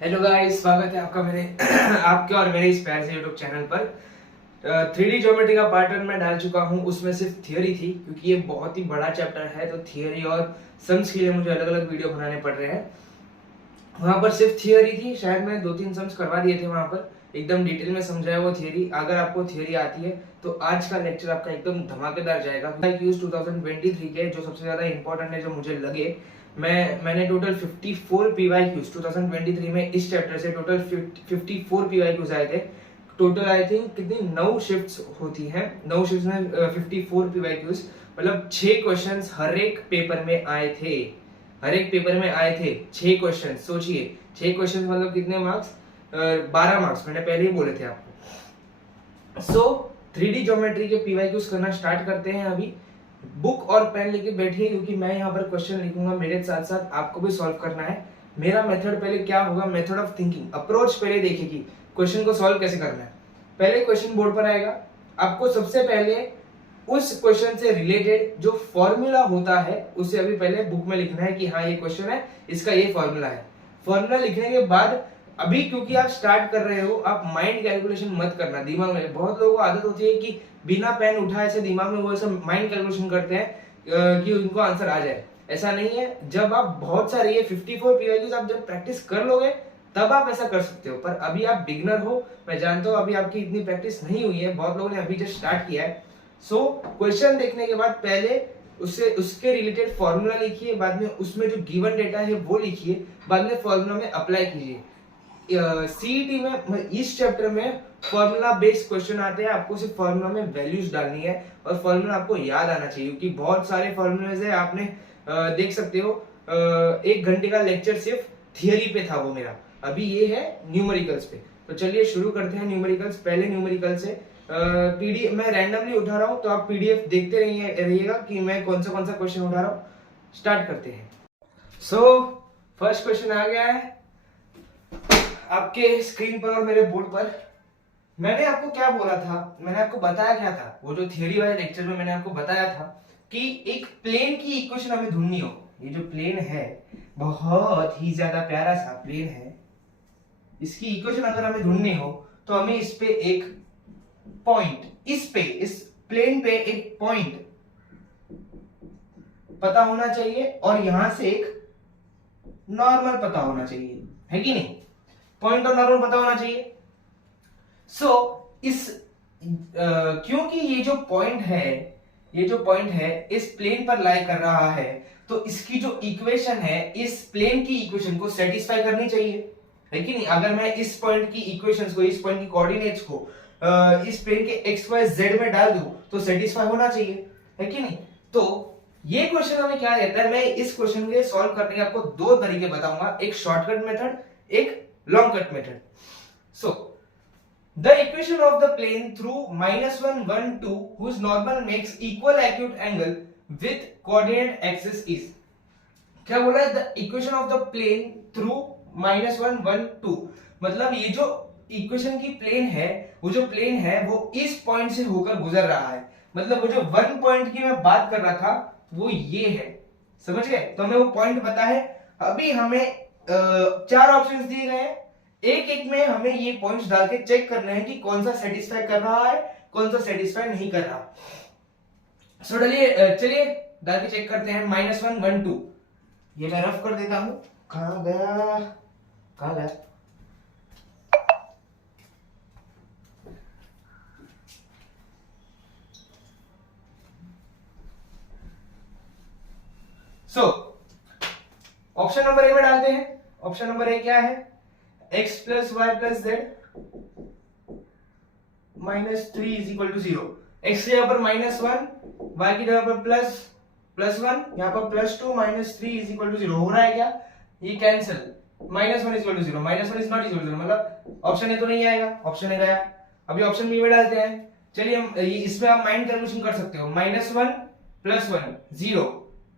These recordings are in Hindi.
हेलो गाइस, स्वागत है आपका मेरे आपके और मेरे इस प्यारे से यूट्यूब चैनल पर। 3D ज्योमेट्री का पार्ट 1 मैं डाल चुका हूं। उसमें सिर्फ थियोरी थी क्योंकि ये बहुत ही बड़ा चैप्टर है, तो थियोरी और सम्स के लिए मुझे अलग अलग वीडियो बनाने पड़ रहे हैं। वहां पर सिर्फ थियोरी थी, शायद मैंने 2-3 सम्स करवा दिए थे वहां पर, एकदम डिटेल में समझाया वो थियोरी। अगर आपको थियोरी आती है तो आज का लेक्चर आपका एकदम धमाकेदार जाएगा। IQs 2023 के जो सबसे ज्यादा इंपॉर्टेंट है, जो मुझे लगे, मैंने टोटल 54 PYQs 2023 में इस चैप्टर से टोटल 54 PYQs आए थे। टोटल आई थिंक कितनी 9 शिफ्ट्स होती हैं, 9 शिफ्ट्स में 54 PYQs, मतलब 6 क्वेश्चंस हर एक पेपर में आए थे। हर एक पेपर में आए थे 6 क्वेश्चन। सोचिए 6 क्वेश्चन मतलब कितने मार्क्स? 12 मार्क्स, मैंने पहले ही बोले थे आपको। सो 3D ज्योमेट्री के PYQs करना स्टार्ट करते हैं अभी। बुक और पेन लेके बैठिए क्योंकि मैं यहाँ पर क्वेश्चन लिखूंगा, मेरे साथ साथ आपको भी सॉल्व करना है। मेरा मेथड पहले क्या होगा, मेथड ऑफ थिंकिंग, अप्रोच पहले देखिए कि क्वेश्चन को सॉल्व कैसे करना है। पहले क्वेश्चन बोर्ड पर आएगा, आपको सबसे पहले उस क्वेश्चन से रिलेटेड जो फॉर्मूला होता है उसे अभी पहले बुक में लिखना है कि हाँ ये क्वेश्चन है, इसका ये फॉर्मूला है। फॉर्मूला लिखने के बाद अभी क्योंकि आप स्टार्ट कर रहे हो, आप माइंड कैलकुलेशन मत करना दिमाग में। बहुत लोगों को आदत होती है कि बिना पेन उठाए ऐसे दिमाग में वो ऐसा माइंड कैलकुलेशन करते हैं कि उनको आंसर आ जाए। ऐसा नहीं है। जब आप बहुत सारे ये 54 PYQs आप जब प्रैक्टिस कर लोगे तब आप ऐसा कर सकते हो, पर अभी आप बिगनर हो, मैं जानता हूँ अभी आपकी इतनी प्रैक्टिस नहीं हुई है, बहुत लोगों ने अभी जस्ट स्टार्ट किया है। सो क्वेश्चन देखने के बाद पहले उसके रिलेटेड फॉर्मूला लिखिए, बाद में उसमें जो गिवन डेटा है वो लिखिए, बाद में फॉर्मूला में अप्लाई कीजिए। सीईटी में इस चैप्टर में फॉर्मूला बेस्ड क्वेश्चन आते हैं, आपको सिर्फ फॉर्मूला में वैल्यूज डालनी है और फॉर्मूला आपको याद आना चाहिए क्योंकि बहुत सारे फॉर्मूलाज है। आपने देख सकते हो 1 घंटे का लेक्चर सिर्फ थियरी पे था वो मेरा, अभी ये है न्यूमेरिकल्स पे। तो चलिए शुरू करते हैं न्यूमेरिकल्स। पहले न्यूमेरिकल से पीडीएफ मैं रैंडमली उठा रहा हूँ, तो आप पीडीएफ देखते रहिएगा कि मैं कौन सा क्वेश्चन उठा रहा हूँ। स्टार्ट करते हैं। सो फर्स्ट क्वेश्चन आ गया है आपके स्क्रीन पर और मेरे बोर्ड पर। मैंने आपको क्या बोला था, मैंने आपको बताया क्या था, वो जो थियरी वाले लेक्चर में मैंने आपको बताया था कि एक प्लेन की इक्वेशन हमें ढूंढनी हो। ये जो प्लेन है बहुत ही ज्यादा प्यारा सा प्लेन है, इसकी इक्वेशन अगर हमें ढूंढनी हो तो हमें इस पे एक पॉइंट, इस प्लेन पे एक पॉइंट पता होना चाहिए और यहां से एक नॉर्मल पता होना चाहिए, है कि नहीं? पॉइंट और नॉर्मल पता होना चाहिए। सो क्योंकि ये जो पॉइंट है इस प्लेन पर लाई कर रहा है, तो इसकी जो इक्वेशन है इस प्लेन की इक्वेशन को सेटिस्फाई करनी चाहिए, है कि नहीं? अगर मैं इस पॉइंट की इक्वेशंस को, इस पॉइंट की कोऑर्डिनेट्स को इस प्लेन के x y z में डाल दूं तो सेटिस्फाई होना चाहिए, है कि नहीं? तो ये क्वेश्चन हमें क्या कहता है, मैं इस क्वेश्चन के सॉल्व करने के आपको 2 तरीके बताऊंगा, एक शॉर्टकट मेथड, एक long cut method. So the equation of the plane through -1 1 2 whose normal makes equal acute angle with coordinate axis is, क्या बोला है? the equation of the plane through -1 1 2, मतलब ये जो इक्वेशन की प्लेन है, वो जो प्लेन है वो इस पॉइंट से होकर गुजर रहा है, मतलब वो जो 1 पॉइंट की मैं बात कर रहा था वो ये है, समझ गए? तो हमें वो पॉइंट पता है। अभी हमें 4 ऑप्शंस दिए गए हैं, एक एक में हमें ये पॉइंट्स डाल के चेक करना है कि कौन सा सेटिस्फाई कर रहा है, कौन सा सेटिस्फाई नहीं कर रहा। सो चलिए डाल के चेक करते हैं। -1 1 2, ये मैं रफ कर देता हूं। कहां गया? सो ऑप्शन नंबर ए में डालते हैं। ऑप्शन नंबर ए क्या है? x plus y plus z minus 3 is equal to 0। x की जगह पर -1, y की जगह पर +1, यहाँ पर +2 -3 is equal to 0 हो रहा है क्या? ये cancel, -1 is equal to 0, -1 is not equal to 0, मतलब ऑप्शन ए तो नहीं आएगा, ऑप्शन ए गया। अभी ऑप्शन बी में डालते हैं। चलिए हम इसमें आप माइंड कैलकुलेशन कर सकते हो। -1 +1 0,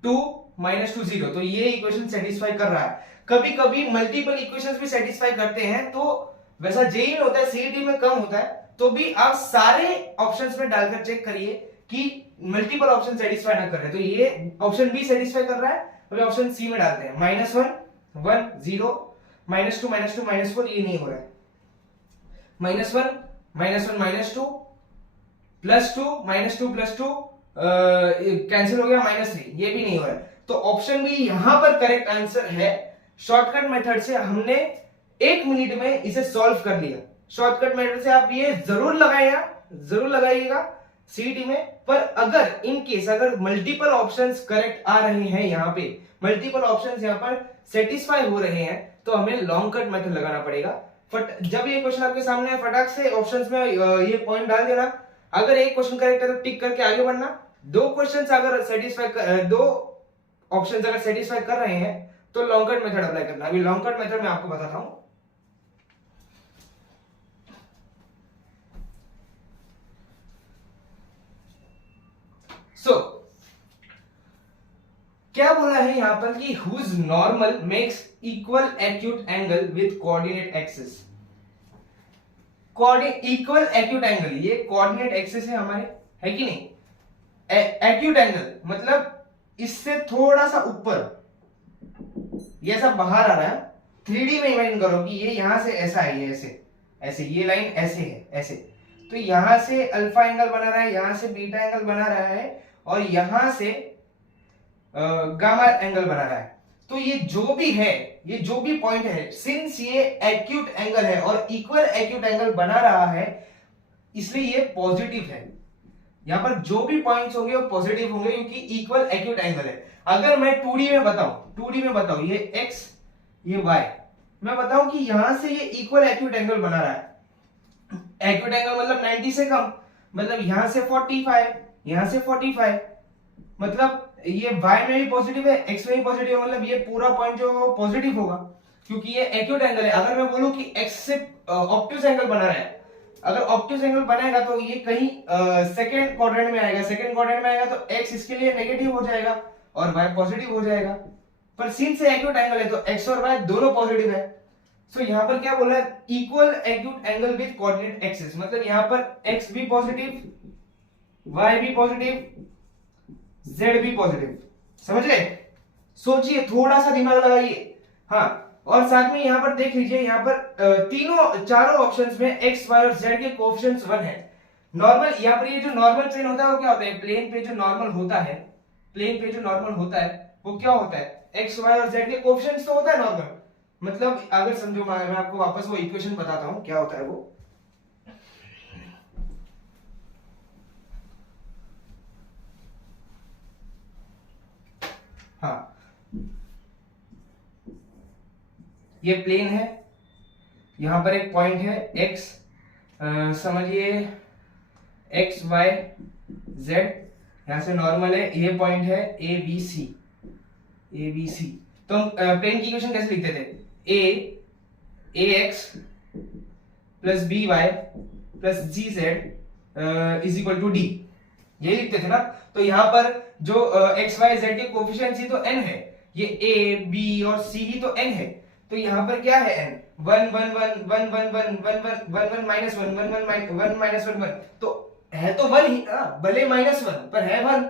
2 -2 0, तो ये इक्वेशन सेटिस्फाई कर रहा है। कभी कभी मल्टीपल इक्वेशंस भी सेटिस्फाई करते हैं, तो वैसा जेई में होता है, सीईटी में कम होता है, तो भी आप सारे ऑप्शंस में डालकर चेक करिए कि मल्टीपल ऑप्शन सेटिस्फाई ना कर रहे। तो ये ऑप्शन बी सेटिस्फाई कर रहा है, अभी ऑप्शन सी में डालते हैं। -1 1 0, -2 -2 -4 ये नहीं हो रहा है, -1 -1 -2 +2 -2 +2 कैंसिल हो गया, -3 ये भी नहीं हो रहा है। तो ऑप्शन बी यहां पर करेक्ट आंसर है। शॉर्टकट मेथड से हमने 1 मिनट में इसे सॉल्व कर लिया। शॉर्टकट मेथड से आप ये जरूर लगाइएगा सीईटी में। पर अगर इन केस अगर मल्टीपल ऑप्शंस करेक्ट आ रहे हैं, यहाँ पे मल्टीपल ऑप्शंस यहाँ पर सेटिस्फाई हो रहे हैं, तो हमें लॉन्ग कट मेथड लगाना पड़ेगा। बट जब ये क्वेश्चन आपके सामने है, फटाक से ऑप्शंस में ये पॉइंट डाल देना। अगर एक क्वेश्चन करेक्ट है तो टिक करके आगे बढ़ना। दो ऑप्शंस अगर सेटिस्फाई कर रहे हैं तो लॉन्ग कट मेथड अप्लाई करना। अभी लॉन्ग कट मेथड मैं आपको बताता हूं। क्या बोला है यहां पर कि whose normal makes equal acute angle with coordinate axis। Equal acute angle, ये कोऑर्डिनेट एक्सिस है हमारे, है कि नहीं। एक्यूट एंगल मतलब इससे थोड़ा सा ऊपर, ये ऐसा बाहर आ रहा है। 3D में इमेजिन करो कि ये यहां से ऐसा है, ये ऐसे ये लाइन ऐसे है, ऐसे। तो यहां से अल्फा एंगल बना रहा है, यहां से बीटा एंगल बना रहा है, और यहां से गामा एंगल बना रहा है। तो ये जो भी पॉइंट है, सिंस ये एक्यूट एंगल है और इक्वल एक्यूट एंगल बना रहा है, इसलिए ये पॉजिटिव है। यहां पर जो भी पॉइंट्स होंगे वो पॉजिटिव होंगे, क्योंकि इक्वल एक्यूट एंगल है। अगर मैं 2D में बताऊं ये x ये y, मैं बताऊं कि यहां से ये इक्वल एक्यूट एंगल बना रहा है। एक्यूट एंगल मतलब 90 से कम, मतलब यहां से 45, यहां से 45, मतलब ये y में भी पॉजिटिव है, x में भी पॉजिटिव है, मतलब ये पूरा पॉइंट जो पॉजिटिव होगा, क्योंकि ये एक्यूट एंगल है। अगर मैं बोलूं कि x से ऑब्ट्यूज एंगल बना रहा है, अगर ऑब्ट्यूज एंगल बनाएगा तो ये कहीं सेकंड क्वाड्रेंट में आएगा। सेकंड क्वाड्रेंट में आएगा तो x इसके लिए नेगेटिव हो जाएगा और y पॉजिटिव हो जाएगा। पर सिंस से एक्यूट एंगल है तो x और y दोनों पॉजिटिव है। सो यहां पर क्या बोला है, equal acute angle with coordinate axis, मतलब यहां पर x भी पॉजिटिव, y भी पॉजिटिव, z भी पॉजिटिव। समझ गए? सोचिए, थोड़ा सा दिमाग लगाइए। हाँ, और साथ में यहां पर देख लीजिए, यहां पर चारों ऑप्शंस में x, y और z के कोएफिशिएंट्स 1 है। नॉर्मल, यहां पर ये जो नॉर्मल प्लेन होता है वो क्या होता है, प्लेन पे जो नॉर्मल होता है वो क्या होता है, x, y और z के कोएफिशिएंट्स तो होता है नॉर्मल। मतलब अगर समझो, मैं आपको वापस वो इक्वेशन बताता हूं क्या होता है वो। हाँ, ये प्लेन है, यहां पर एक पॉइंट है x, समझिए x, y, z, यहां से नॉर्मल है, ये पॉइंट है a b c। तो हम प्लेन की इक्वेशन कैसे लिखते थे, ax plus by plus gz is equal to d, ये लिखते थे ना। तो यहां पर जो x, y, z के कोएफिशिएंट्स ही तो n है, ये a, b और c ही तो n है। तो यहां पर क्या है n, 1 1 1 1 1 1 1 1 1 1 माइनस 1 1 1 माइनस 1 1, तो है तो 1 ही, भले -1 पर है 1।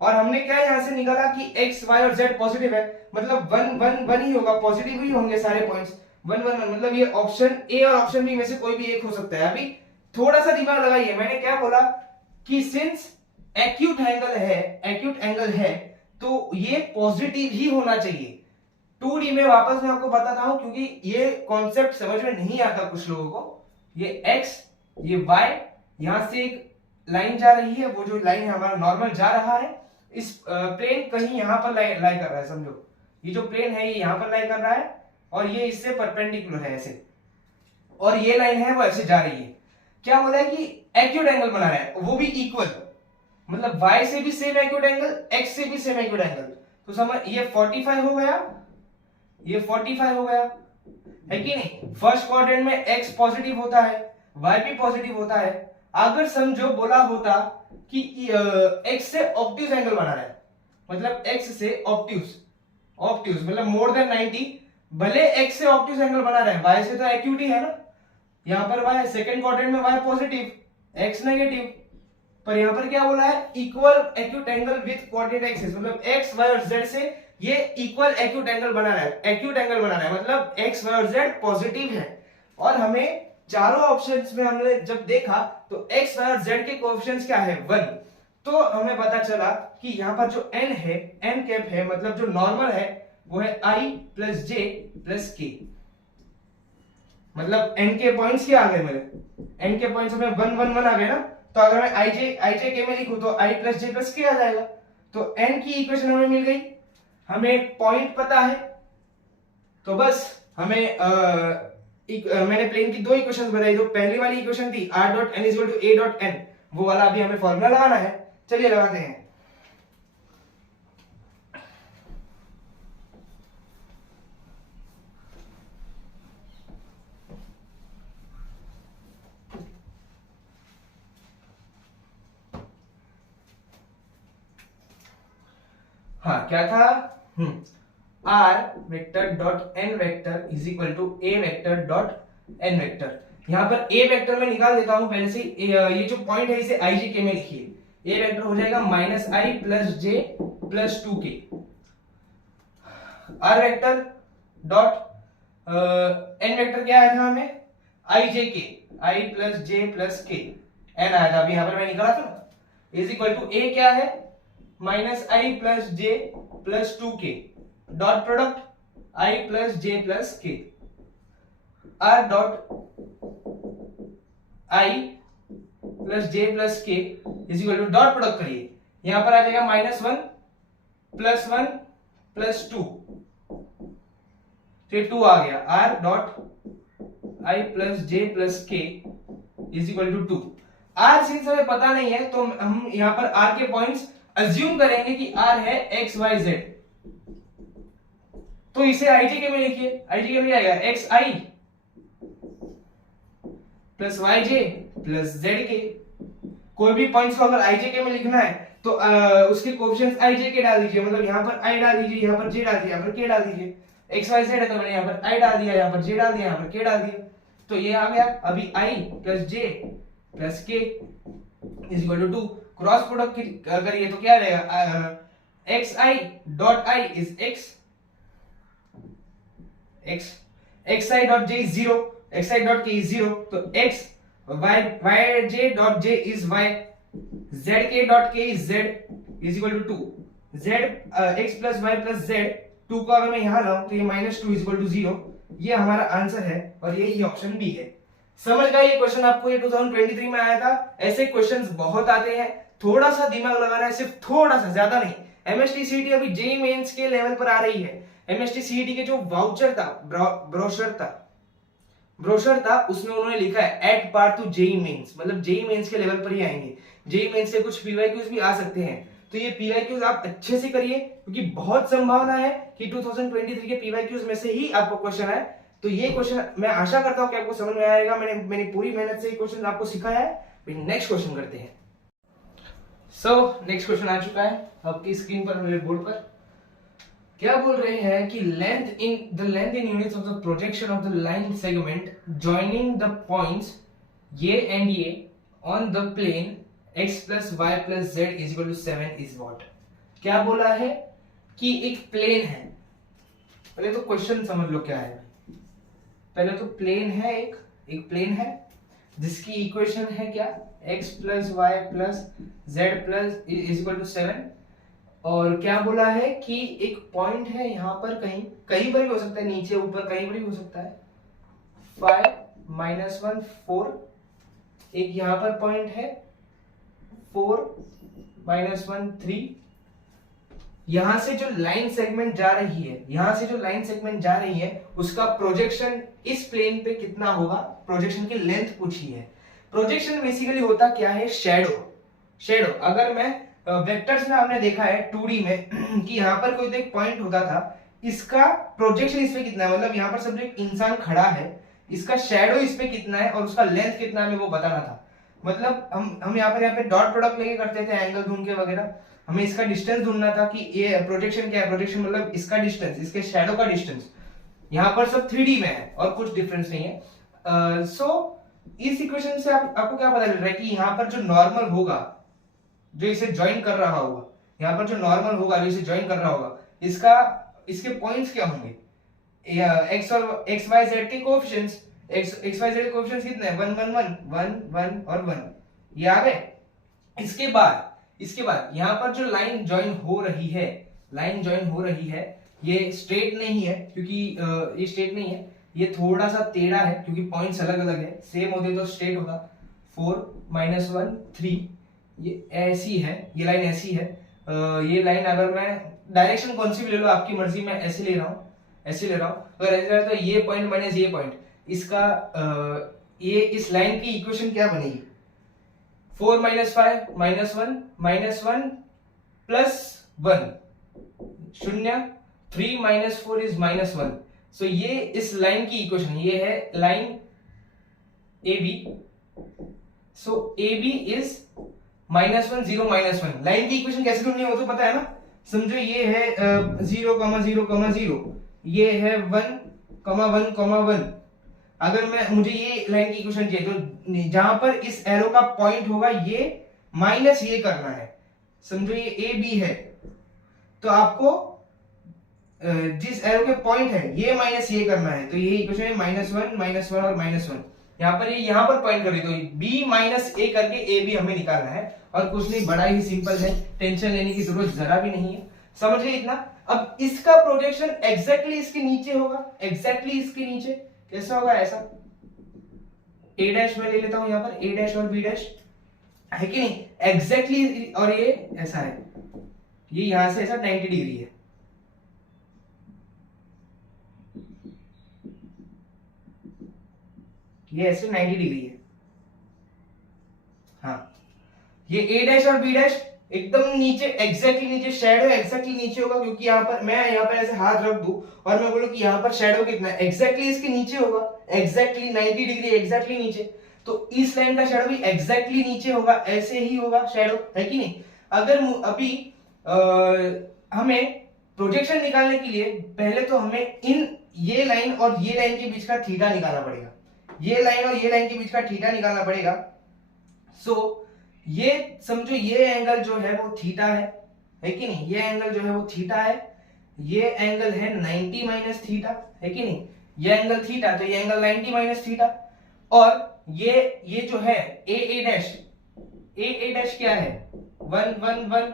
और हमने क्या यहां से निकाला कि x, y और z पॉजिटिव है, मतलब 1 1 1 ही होगा, पॉजिटिव ही होंगे सारे पॉइंट्स। 1 1 1 मतलब ये ऑप्शन ए और ऑप्शन बी में से कोई भी एक हो सकता है। अभी थोड़ा सा दिमाग लगाइए, मैंने क्या बोला कि सिंस एक्यूट एंगल है तो ये पॉजिटिव ही होना चाहिए। 2D में वापस मैं आपको बताता हूं, क्योंकि ये कॉन्सेप्ट समझ में नहीं आता कुछ लोगों को। ये x, ये y, यहां से एक लाइन जा रही है, वो जो लाइन है हमारा नॉर्मल जा रहा है, इस प्लेन कहीं यहां पर लाई कर रहा है। समझो, ये जो प्लेन है ये यहां पर लाई कर रहा है और ये इससे परपेंडिकुलर है ऐसे, और ये लाइन है वो ऐसे जा रही है। क्या बोला है कि एक्यूट एंगल बना रहा है, वो भी इक्वल, मतलब y से भी सेम एक्यूट एंगल, x से भी सेम एक्यूट एंगल। तो समझ, ये 45 हो गया, ये 45 हो गया, है कि नहीं। फर्स्ट क्वाड्रेंट में x पॉजिटिव होता है, y भी पॉजिटिव होता है। अगर समझो बोला होता कि x से ऑब्ट्यूज एंगल बना रहा है, मतलब x से ऑब्ट्यूज मतलब मोर देन 90, भले x से ऑब्ट्यूज एंगल बना रहा है, y से तो एक्यूट ही है ना। यहां पर y सेकंड क्वाड्रेंट में y पॉजिटिव, x नेगेटिव, पर यहां पर क्या बोला है, equal acute angle with coordinate axis, मतलब x, y और z से ये इक्वल एक्यूट एंगल बना रहा है, एक्यूट एंगल बना रहा है, मतलब एक्स वाई और जेड पॉजिटिव है। और हमें चारों ऑप्शंस में हमने जब देखा तो एक्स वाई और जेड के कोएफिशिएंट्स क्या है 1, तो हमें पता चला कि यहाँ पर जो n है, n कैप है, मतलब जो नॉर्मल है वो है i plus j plus k। मतलब n के पॉइंट्स क्या आ गए मेरे, n के पॉइंट्स में 1 1 1 आ गए ना, तो अगर मैं i j k में लिखूं तो i plus j plus k आ जाएगा। तो n की इक्वेशन हमें मिल गई, हमें पॉइंट पता है, तो बस हमें मैंने प्लेन की दो इक्वेशंस बताई। तो पहली वाली इक्वेशन थी r dot n equal to a dot n, वो वाला अभी हमें फॉर्मूला लगाना है। चलिए लगाते हैं। हाँ क्या था, r vector dot n vector is equal to a vector dot n vector. यहाँ पर a वेक्टर में निकाल देता हूं पहले से, ये जो पॉइंट है इसे i j k में लिखिए। a वेक्टर हो जाएगा minus i plus j plus 2k। r vector dot n vector क्या आया था हमें, i j k, i plus j plus k, n आया था, अभी यहाँ पर मैं निकाला था ना, इज इक्वल टू a क्या है minus I plus J plus 2k dot product i plus j plus k, r dot i plus j plus k is equal to dot product करिए, यहां पर आ जाएगा माइनस 1 प्लस 2, फिर 2 आ गया, r dot i plus j plus k is equal to 2। r since हमें पता नहीं है तो हम यहां पर r के पॉइंट्स अज्यूम करेंगे कि r है x y z, तो इसे i j के में लिखिए, i j के में आएगा x i plus y j plus z k। कोई भी पॉइंट्स को अगर i j के में लिखना है तो उसके कोएफिशिएंट्स i j के डाल दीजिए, मतलब यहाँ पर i डाल दीजिए, यहाँ पर j डाल दीजिए, यहाँ पर k डाल दीजिए। x y z है तो मैंने यहाँ पर i डाल दिया, यहाँ पर j डाल दिया, यहाँ पर k डाल दिया, तो ये आ गया। अभी i plus j plus k is equal to 2, cross product करिए तो क्या रहेगा, x i dot i is x i dot j is 0, x i dot k is 0, तो x y j dot j is y, z k dot k is z is equal to 2, z x plus y plus z, 2 को अगर मैं यहां लाऊं तो ये माइनस 2 इज इक्वल टू 0। ये हमारा आंसर है और यही ऑप्शन बी है। समझ गए, ये क्वेश्चन आपको ये 2023 में आया था। ऐसे क्वेश्चंस बहुत आते हैं, थोड़ा सा दिमाग लगाना है, सिर्फ थोड़ा सा, ज्यादा नहीं। एमएसटी सीईटी अभी जेईई मेंस के लेवल पर आ रही है। एमएसटी सीईटी के जो वाउचर था, ब्रोशर था, उसमें उन्होंने लिखा है at par to JEE Mains, मतलब जेईई मेंस के लेवल पर ही आएंगे। जेईई मेंस से कुछ पीवाईक्यूज भी आ सकते हैं, तो ये पीवाईक्यूज आप अच्छे से करिए, क्योंकि बहुत संभावना है कि 2023 के पीवाईक्यूज में से ही आपको क्वेश्चन आए। तो ये क्वेश्चन मैं आशा करता हूं कि आपको समझ में आएगा। मैंने पूरी मेहनत से ये क्वेश्चन आपको सिखाया है। नेक्स्ट क्वेश्चन करते हैं। नेक्स्ट क्वेश्चन आ चुका है आपकी स्क्रीन पर, मेरे बोर्ड पर। क्या बोल रहे हैं कि length in units of the projection of the line segment joining the points ये एंड ये on the plane x plus y plus z is equal to 7 is what. क्या बोला है कि एक प्लेन है, पहले तो क्वेश्चन समझ लो क्या है। पहले तो प्लेन है, एक प्लेन है जिसकी इक्वेशन है क्या, x plus y plus z plus is equal to 7। और क्या बोला है कि एक पॉइंट है यहाँ पर, कहीं पर भी हो सकता है, नीचे ऊपर कहीं पर भी हो सकता है, 5 -1 4। एक यहाँ पर पॉइंट है 4 -1 3। यहां से जो लाइन सेगमेंट जा रही है, उसका प्रोजेक्शन इस प्लेन पे कितना होगा, प्रोजेक्शन की लेंथ पूछी है। प्रोजेक्शन बेसिकली होता क्या है, शेडो। अगर मैं वेक्टर्स में आपने देखा है 2D में कि यहाँ पर कोई तो एक पॉइंट होता था, इसका प्रोजेक्शन इस पे कितना है, मतलब यहाँ पर सब जो एक इंसान खड़ा है, इसका शेडो इस पे कितना है और उसका लेंथ कितना है, हमें वो बताना था। मतलब हम यहाँ पे डॉट प्रोडक्ट लेके करते थे, एंगल ढूंढ के वगैरह, हमें इसका डिस्टेंस ढूंढना था कि ये प्रोजेक्शन क्या है। प्रोजेक्शन मतलब इसका डिस्टेंस, इसके शैडो का डिस्टेंस। यहाँ पर सब 3D में है और कुछ डिफरेंस नहीं है। इस इक्वेशन से आपको क्या पता चल रहा है कि यहाँ पर जो नॉर्मल होगा, जो इसे ज्वाइन कर रहा होगा, यहाँ पर जो नॉर्मल होगा जो इसे ज्वाइन कर रहा होगा, इसका इसके पॉइंट्स क्या होंगे, एक्स और एक्स वाई जेड के coefficients, x y z coefficients कितने हैं, 1 1 1 1 1 और 1, ये आ गए। इसके बाद यहाँ पर जो लाइन ज्वाइन हो रही है, लाइन ज्वाइन हो रही है, ये स्ट्रेट नहीं है क्योंकि ये स्ट्रेट नहीं है, ये थोड़ा सा टेढ़ा है क्योंकि पॉइंट्स अलग अलग है, सेम होते तो स्ट्रेट होता। 4 -1 3, ये ऐसी है, ये लाइन ऐसी है। ये लाइन अगर मैं डायरेक्शन कौन सी भी ले लो आपकी मर्जी, मैं ऐसे ले रहा हूँ, ऐसे ले रहा हूँ, अगर ऐसे रहता है ये पॉइंट माइनस ये पॉइंट, इसका ये इस लाइन की इक्वेशन क्या बनेगी, 4 - 5 -1 -1 प्लस 1 0, 3 - 4 इज -1। सो ये इस लाइन की इक्वेशन, ये है line A B. So A B is -1 0 -1। Line की इक्वेशन कैसे ढूंढनी है वो तो पता है ना, समझो ये है 0 0 0, ये है 1 1 1। अगर मैं मुझे ये लाइन की इक्वेशन चाहिए तो जहां पर इस एरो का पॉइंट होगा ये माइनस ये करना है, समझो ये ए बी है, तो आपको जिस एरो के पॉइंट है ये माइनस ये करना है, तो ये इक्वेशन है -1 और -1। यहाँ पर ये यहाँ पर पॉइंट कर रही, तो b माइनस ए करके ए बी हमें निकालना है, और कुछ नहीं, बड़ा ही सिंपल है, टेंशन लेने की जरूरत जरा भी नहीं है, समझ गए इतना। अब इसका प्रोजेक्शन एग्जैक्टली इसके नीचे होगा, एग्जैक्टली इसके नीचे कैसा होगा, ऐसा a डैश में ले लेता हूं, यहाँ पर a डैश और b डैश है कि नहीं, एग्जैक्टली, और ये ऐसा है, ये यहां से ऐसा 90 डिग्री है, ये ऐसे 90 डिग्री है। हाँ, ये a डैश और b डैश एकदम नीचे, एग्जैक्टली नीचे, शैडो एग्जैक्टली नीचे होगा, क्योंकि यहाँ पर मैं यहाँ पर ऐसे हाथ रख दूं और मैं बोलूं कि यहाँ पर शैडो कितना है, एग्जैक्टली इसके नीचे होगा, एग्जैक्टली 90 डिग्री एग्जैक्टली नीचे, तो इस लाइन का शैडो भी एग्जैक्टली नीचे होगा, ऐसे ही होगा शैडो, है कि नहीं। अगर अभी हमें प्रोजेक्शन निकालने के लिए पहले तो हमें ये लाइन और ये लाइन के बीच का थीटा निकालना पड़ेगा, ये लाइन और ये लाइन के बीच का थीटा निकालना पड़ेगा। सो ये समझो ये एंगल जो है वो थीटा है कि नहीं, ये एंगल जो है वो थीटा है, ये एंगल है 90 माइनस थीटा, है कि नहीं, ये एंगल थीटा, तो ये एंगल 90 माइनस थीटा, और ये जो है ए डैश क्या है 1 1 1,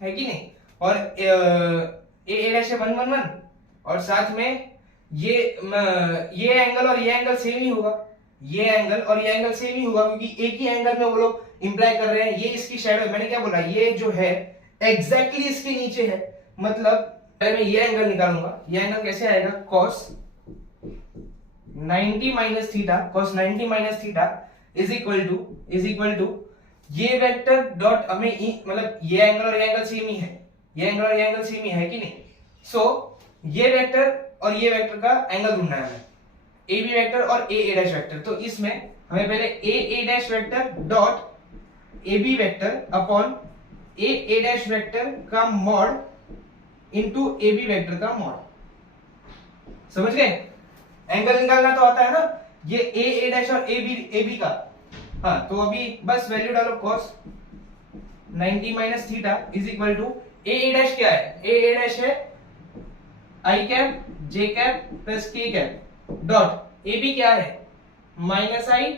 है कि नहीं, और ए डैश है 1 1 1, और साथ में ये एंगल और ये एंगल सेम ही होगा, ये एंगल और ये एंगल सेम ही होगा, क्योंकि एक ही एंगल में वो लोग इंप्लाई कर रहे हैं। ये इसकी शैडो है, मैंने क्या बोला, ये जो है एग्जैक्टली इसके नीचे है, मतलब पहले मैं ये एंगल निकालूंगा, ये एंगल कैसे आएगा, cos 90 minus theta, cos 90 minus theta is equal to ये वेक्टर डॉट, हमें मतलब ये एंगल और ये एंगल सेम ही है, ये एंगल और ये एंगल सेम ही है कि नहीं। सो ये वेक्टर और ये वेक्टर का एंगल ढूंढना है हमें, ए बी वेक्टर और ए डैश वेक्टर। तो इसमें हमें पहले A dash vector dot A B vector upon A dash vector का mod into A B vector का मॉड, समझ गए। एंगल निकालना तो आता है ना, ये ए डैश और ए बी का। हाँ, तो अभी बस वैल्यू डालो, cos 90 minus theta is equal to a dash क्या है, ए डैश है i cap j cap plus k cap dot A B क्या है minus i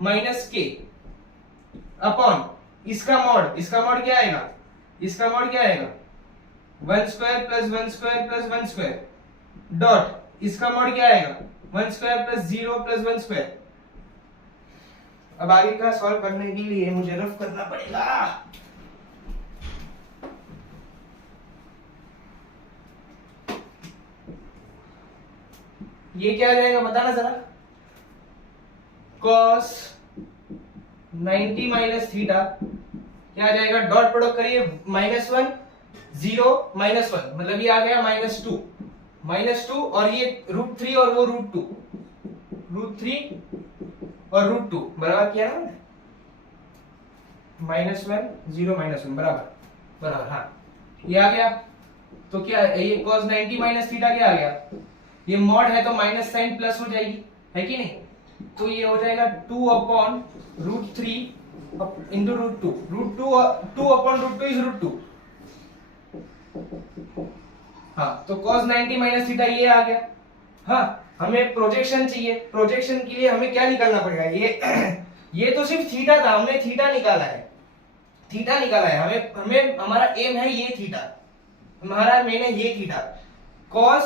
minus k upon इसका मॉड क्या आएगा, इसका मॉड क्या आएगा 1 square plus 1 square plus 1 square dot इसका मॉड क्या आएगा 1 स्क्वायर प्लस 0 प्लस 1 स्क्वायर। अब आगे का सॉल्व करने के लिए मुझे रफ करना पड़ेगा। ये क्या आ जाएगा बताना जरा, cos 90 माइनस थीटा क्या आ जाएगा, डॉट प्रोडक्ट करिए, -1 0 -1, मतलब ये आ गया -2 और ये √3 और वो √3 और √2 बराबर किया ना, -1 0 -1 बराबर। हाँ, ये आ गया, तो क्या ये cos 90 माइनस थीटा क्या आ गया, ये मॉड है तो माइनस साइन प्लस हो जाएगी, है कि नहीं, तो ये हो जाएगा 2 अपॉन √3 इंटू √2 2 अपॉन √2 इज √2, हाँ, तो cos 90 माइनस थीटा ये आ गया। हाँ, हमें प्रोजेक्शन चाहिए, प्रोजेक्शन के लिए हमें क्या निकालना पड़ेगा, ये तो सिर्फ थीटा था, हमने थीटा निकाला है, थीटा निकाला है, हमें हमारा एम है ये थीटा, हमारा मेन है ये थीटा। cos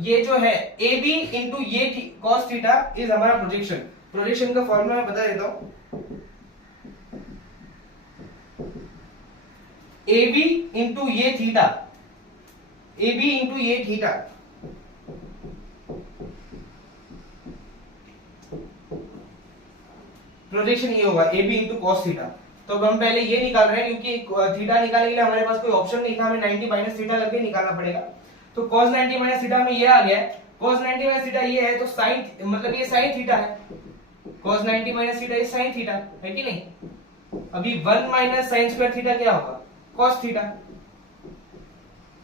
ये जो है ए बी इंटू ये cos थीटा इज हमारा प्रोजेक्शन। प्रोजेक्शन का फॉर्मूला मैं बता देता हूं, ए बी इंटू ये थीटा, ए बी इंटू ये थीटा, प्रोजेक्शन ये होगा A B into cos theta. तो अब हम पहले ये निकाल रहे हैं क्योंकि थीटा निकालने के लिए हमारे पास कोई ऑप्शन नहीं था, हमें 90 माइनस थीटा करके निकालना पड़ेगा। तो cos 90 माइनस थीटा में ये आ गया है, cos 90 माइनस थीटा ये है तो sin मतलब ये sin थीटा है, cos 90 माइनस थीटा ये sin थीटा है कि नहीं। अभी 1 माइनस sin स्क्वायर थीटा क्या होगा, cos थीटा।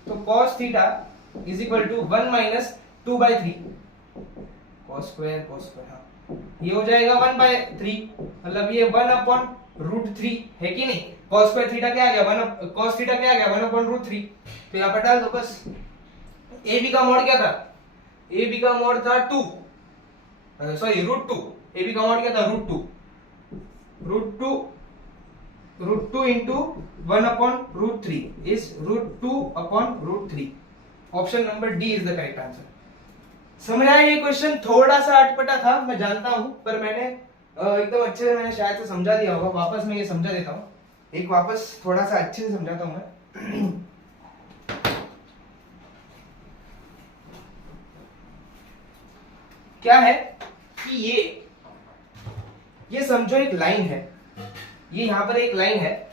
तो cos theta is equal to 1 minus 2/3 cos square हाँ, ये हो जाएगा 1/3, मतलब ये 1/√3 है कि नहीं। cos स्क्वायर थीटा क्या आ गया, cos थीटा क्या आ गया 1/√3। तो यहाँ पर डाल दो बस। ए बी का मोड क्या था, ए बी का मोड था 2, सॉरी √2, ए बी का मोड क्या था √2 into 1/√3 is √2/√3। Option number D is the correct answer. समझ आया ये क्वेश्चन, थोड़ा सा अटपटा था मैं जानता हूं, पर मैंने एकदम अच्छे से मैंने शायद से समझा दिया होगा। वापस मैं ये समझा देता हूं, एक वापस थोड़ा सा अच्छे से समझाता हूं मैं। क्या है कि ये समझो एक लाइन है, ये यहां पर एक लाइन है,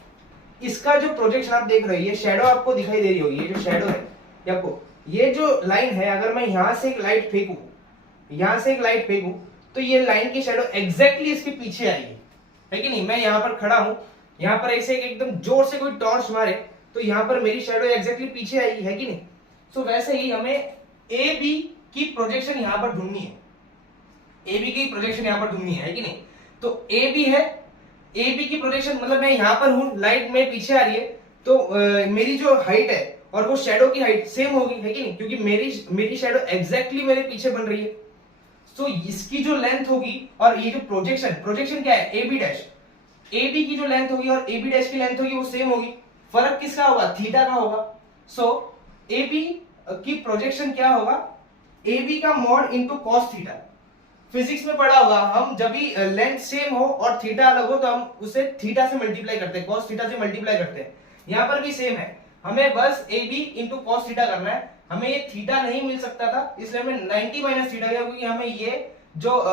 इसका जो प्रोजेक्शन आप देख रहे हो, ये शैडो आपको दिखाई दे रही होगी, ये जो शैडो है ये आपको, ये जो लाइन है, अगर मैं यहां से एक लाइट फेंकूं, यहां से एक लाइट फेंकूं, तो ये लाइन की शैडो एग्जैक्टली इसके पीछे आएगी, है कि नहीं। मैं यहां पर खड़ा हूं, यहां पर ऐसे एकदम जोर से कोई टॉर्च मारे तो यहां पर मेरी शैडो एग्जैक्टली पीछे आएगी, है कि नहीं। सो वैसे ही हमें ए बी की प्रोजेक्शन यहां पर ढूंढनी है, ए बी की प्रोजेक्शन यहां पर ढूंढनी है कि नहीं। तो ए बी है, ए बी की प्रोजेक्शन मतलब मैं यहां पर हूं, लाइट में पीछे आ रही है, तो मेरी जो हाइट है और वो शैडो की हाइट सेम होगी, है कि नहीं, क्योंकि मेरी शैडो एग्जैक्टली मेरे पीछे बन रही है। तो इसकी जो लेंथ होगी और ये जो प्रोजेक्शन क्या है, A B dash, A B की जो लेंथ होगी और ए बी डैश की लेंथ होगी वो सेम होगी। फर्क किसका होगा, थीटा का होगा। सो ए बी की प्रोजेक्शन क्या होगा, ए बी का mod into cos theta. Physics में पढ़ा होगा, हम जब भी लेंथ सेम हो और थीटा अलग हो तो हम उसे थीटा से मल्टीप्लाई करते हैं, कॉस थीटा से मल्टीप्लाई करते हैं। यहां पर भी सेम है, हमें बस A B into cos theta करना है। हमें ये थीटा नहीं मिल सकता था, इसलिए हमें 90 माइनस थीटा किया, क्योंकि हमें ये जो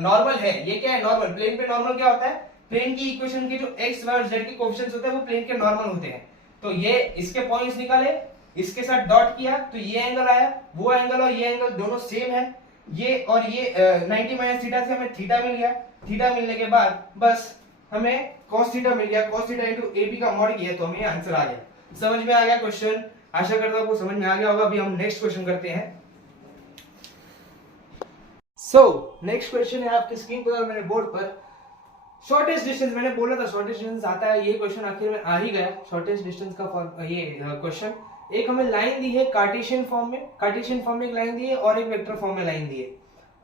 नॉर्मल है, ये क्या है, नॉर्मल। प्लेन पे नॉर्मल क्या होता है, प्लेन की इक्वेशन के जो एक्स वाई और जेड के कोएफिशिएंट्स होते हैं वो प्लेन के नॉर्मल होते हैं। तो ये इसके पॉइंट्स निकाले, इसके साथ डॉट किया तो ये एंगल आया, वो एंगल और ये एंगल दोनों सेम है, ये और ये 90 माइनस थीटा से हमें थीटा मिल गया। थीटा मिलने के बाद बस हमें cos थीटा मिल गया, cos थीटा इनटू ab का मॉड किया तो हमें आंसर आ गया। समझ में आ गया क्वेश्चन, आशा करता हूं आपको समझ में आ गया होगा। अभी हम नेक्स्ट क्वेश्चन करते हैं। नेक्स्ट क्वेश्चन है आपकी स्क्रीन पर, मेरे बोर्ड पर। शॉर्टेस्ट डिस्टेंस, मैंने बोला था शॉर्टेस्ट डिस्टेंस आता है, ये क्वेश्चन आखिर में आ ही गया। शॉर्टेस्ट डिस्टेंस का ये क्वेश्चन, एक हमें लाइन दी है कार्टेशियन फॉर्म में एक लाइन दी है और एक वेक्टर फॉर्म में लाइन दी है।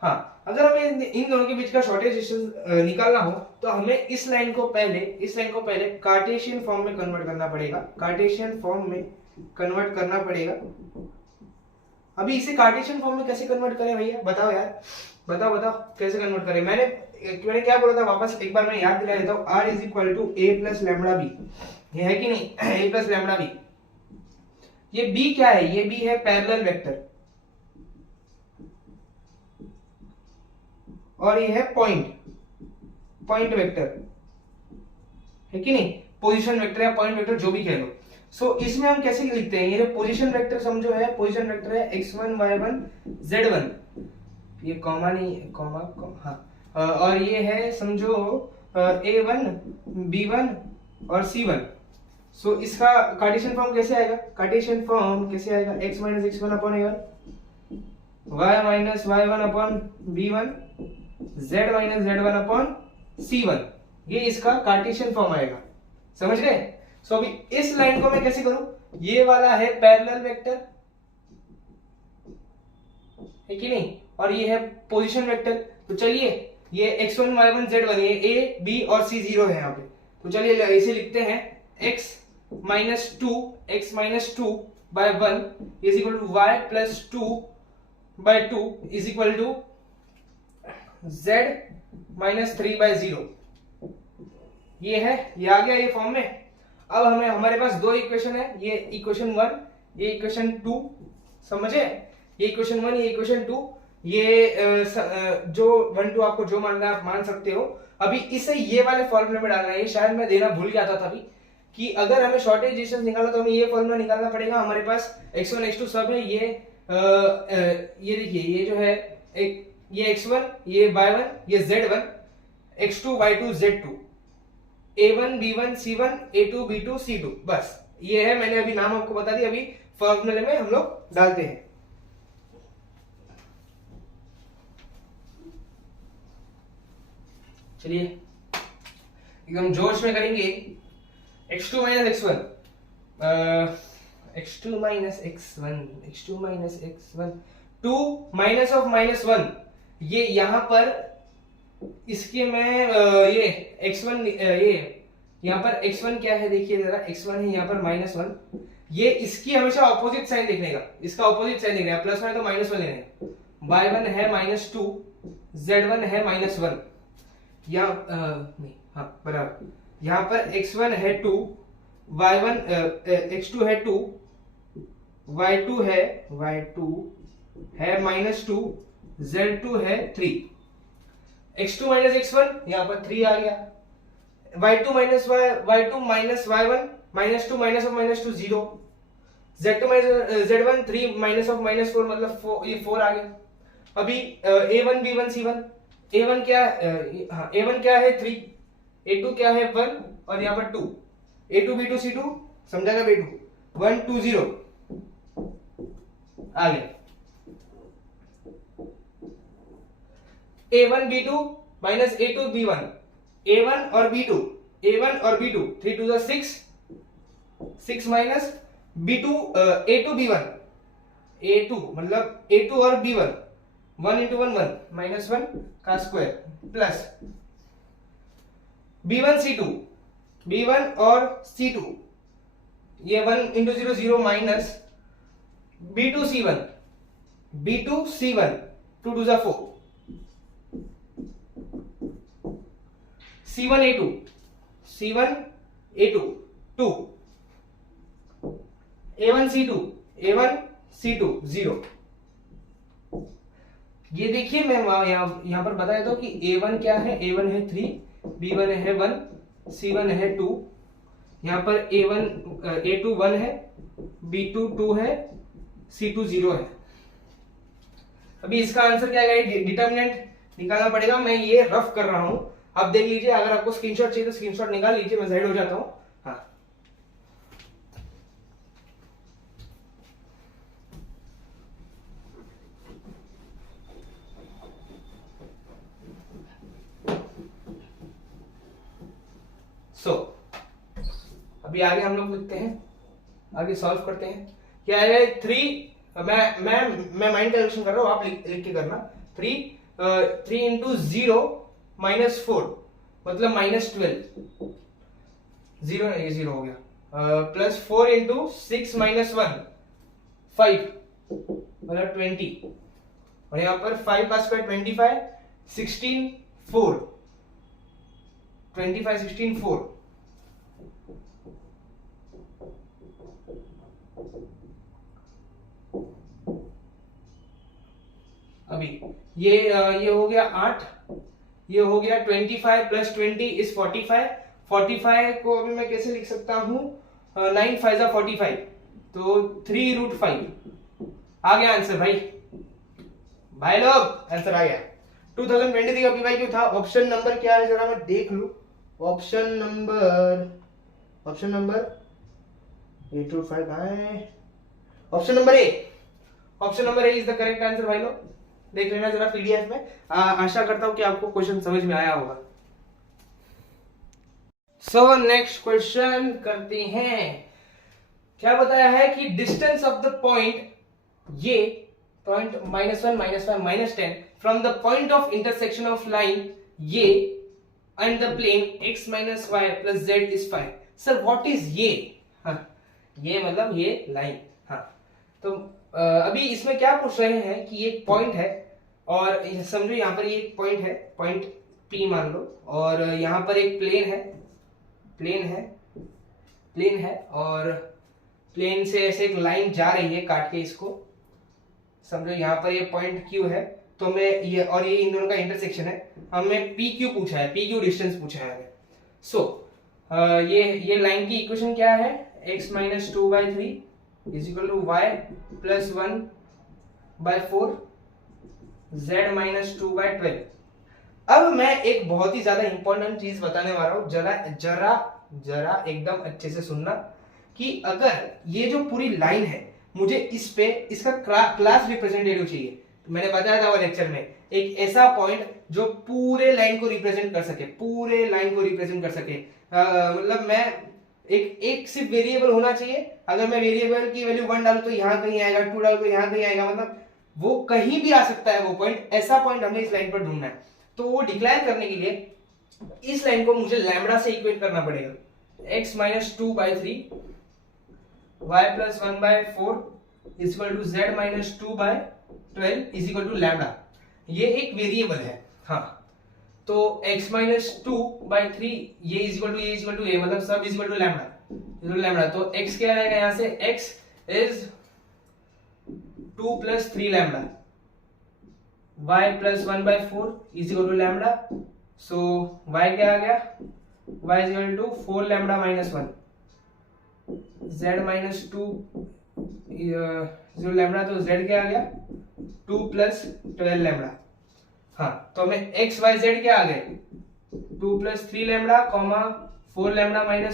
हाँ, अगर हमें इन दोनों के बीच का शॉर्टेस्ट डिस्टेंस निकालना हो तो हमें इस लाइन को पहले कार्टेशियन फॉर्म में कन्वर्ट करना पड़ेगा। अभी इसे कार्टेशियन फॉर्म में कैसे कन्वर्ट करें भैया, बताओ यार, बताओ कैसे कन्वर्ट करें। मैंने क्या बोला था, वापस एक बार मैं याद दिला देता हूं। r is equal to a plus lambda b, ये है कि नहीं, a प्लस लैम्बडा बी। ये b क्या है, ये b है पैरेलल वेक्टर और ये है पॉइंट वेक्टर, है कि नहीं, पोजीशन वेक्टर या पॉइंट वेक्टर जो भी कह लो। सो इसमें हम कैसे लिखते हैं, ये पोजीशन वेक्टर समझो है, पोजीशन वेक्टर है x1 y1 z1, ये कॉमा नहीं, कॉमा हाँ, और ये है समझो a1 b1 और c1। सो इसका कार्टेशियन फॉर्म कैसे आएगा, x minus x1 upon a1, y minus y1 upon b1, z minus z1 upon c1, ये इसका कार्टेशियन फॉर्म आएगा। समझ गए। सो अभी इस लाइन को मैं कैसे करूं, ये वाला है पैरेलल वेक्टर, है कि नहीं, और ये है पोजीशन वेक्टर। तो चलिए ये x1 y1 z1 ये a b और c 0 है यहाँ पे, तो चलिए इसे लिखते हैं x minus two by 1 is equal to y plus 2 by 2 is equal to z minus 3 by 0। ये है, ये आ गया ये फॉर्म में। अब हमें हमारे पास दो इक्वेशन है, ये इक्वेशन 1 ये इक्वेशन 2, समझे, ये इक्वेशन 1 ये इक्वेशन 2, ये जो 1 2 आपको जो मानना है आप मान सकते हो। अभी इसे ये वाले फॉर्मूले में डालना है, ये शायद मैं देना भूल गया था तभी, कि अगर हमें शॉर्टेज डिस्टेंस निकालना तो हमें ये फॉर्मूला निकालना पड़ेगा। हमारे पास x1 x2 सब है, ये देखिए ये जो है ये x1 ये y1 ये z1 x2 y2 z2 a1 b1 c1 a2 b2 c2, बस ये है, मैंने अभी नाम आपको बता दिया। अभी फॉर्मूले में हम लोग डालते हैं। चलिए एकदम जोश में करेंगे। x2 minus x1 x2 minus x1 2 minus of -1, ये यहां पर इसके में ये x1 ये यहाँ पर x1 क्या है देखिए जरा, x1 है यहाँ पर -1, ये इसकी हमेशा ऑपोजिट साइन देखने का, इसका ऑपोजिट साइन देखने का, प्लस है तो -1 लेने का। y1 है -2 z1 है -1, यहाँ नहीं हाँ बराबर, यहाँ पर x1 है 2 y1 x2 है 2 y2 है -2 z2 है 3, x2 माइनस x1 यहाँ पर 3 आ गया, y2 minus y2 minus y1 -2 minus of -2 0, z2 minus z1 3 minus of -4 मतलब 4, ये 4 आ गया। अभी a1 b1 c1, a1 क्या हाँ a1 क्या है 3, a2 क्या है 1 और यहाँ पर 2, a2 b2 c2 समझाएगा b2 1 2 0 आ गया। a1 b2 minus a2 b1, a1 और b2 3 2 6 minus b2 a2 b1 a2 मतलब a2 और b1 1 into 1 1 माइनस 1 का स्क्वायर प्लस b1 और c2 ये 1 into 0 0 minus b2 c1 2 2 4 c1 a2 2 a1 c2 0। ये देखिए मैं यहाँ पर बताया था कि a1 क्या है, a1 है 3, b1 है 1, c1 है 2, यहाँ पर a2 1 है, b2 2 है, c2 0 है। अभी इसका आंसर क्या है, डिटरमिनेंट निकालना पड़ेगा। मैं ये रफ कर रहा हूं, आप देख लीजिए, अगर आपको स्क्रीनशॉट चाहिए तो स्क्रीनशॉट निकाल लीजिए, मैं साइड हो जाता हूं। हाँ अभी आगे हम लोग लिखते हैं, आगे सॉल्व करते हैं। क्या है 3, मैं माइंड कैलकुलेशन कर रहा हूं, आप लिख के करना। 3 इंटू 0 माइनस 4 मतलब -12, 0 ये 0 हो गया, प्लस 4 इंटू 6 माइनस 1 5 मतलब 20, और यहाँ पर 5 का स्क्वायर 25 16 4 25 16 4। अभी ये हो गया 8, ये हो गया 25 प्लस 20 इज 45। 45 को अभी मैं कैसे लिख सकता हूं, 9 5 जा 45, तो 3√5 आ गया आंसर। भाई लोग आंसर आ गया। 2023 का पीवाईक्यू था। ऑप्शन नंबर क्या है जरा मैं देख लूं। ऑप्शन नंबर 825 है, option number A. Option number A is the correct answer. भाई लोग देख लेना जरा पीडीएफ में। आशा करता हूं कि आपको क्वेश्चन समझ में आया होगा। सो नेक्स्ट क्वेश्चन करते हैं। क्या बताया है कि डिस्टेंस ऑफ द पॉइंट ये point -1 -5 -10 from the point of intersection of line ये and the plane x -y + z is 5। Sir what is ये? हाँ, ये मतलब ये लाइन। हाँ, तो अभी इसमें क्या पूछ रहे हैं कि ये पॉइंट है और समझो यहाँ पर ये एक पॉइंट है, पॉइंट P मान लो, और यहाँ पर एक प्लेन है, प्लेन है और प्लेन से ऐसे एक लाइन जा रही है काट के इसको। समझो यहाँ पर ये पॉइंट Q है, तो मैं ये और ये इन दोनों का इंटरसेक्शन है। हमें PQ पूछा है, PQ डिस्टेंस पूछा है हमें। सो ये लाइन की इक्वेशन क्या है? x - 2/3 is equal to y + 1/4 z - 2/12। अब मैं एक बहुत ही ज्यादा इंपॉर्टेंट चीज बताने वाला हूं, जरा एकदम अच्छे से सुनना कि अगर ये जो पूरी लाइन है मुझे इस पे इसका क्लास रिप्रेजेंटेटिव चाहिए। मैंने बताया था वो लेक्चर में, एक ऐसा पॉइंट जो पूरे लाइन को रिप्रेजेंट कर सके, मतलब मैं एक सिर्फ वेरिएबल होना चाहिए। अगर मैं वेरिएबल की वैल्यू 1 डालूं तो यहाँ कहीं आएगा, 2 डालूं तो यहाँ कहीं आएगा, मतलब वो कहीं भी आ सकता है वो पॉइंट। ऐसा पॉइंट हमें इस लाइन पर ढूंढना है। तो वो डिक्लेयर करने के लिए इस लाइन को मुझे लैम्बडा से इक्वेट करना पड़ेगा। x - 2/3 y + 1/4 = z - 2/12 = lambda. ये एक वेरिएबल है। हाँ, तो x - 2/3 ये इक्वल टू a, मतलब सब इक्वल टू लैम्बडा। तो x क्या रहेगा यहाँ से? x is 2 + 3 lambda, y + 1/4 equal to lambda. So y क्या आ गया? y equal to 4 lambda - 1, z - 2 0 lambda, तो z क्या आ गया? 2 + 12 लैम्बडा। हाँ, तो हमें x y z क्या आ गए? 2 + 3 लैम्बडा, 4 लैम्बडा - 1,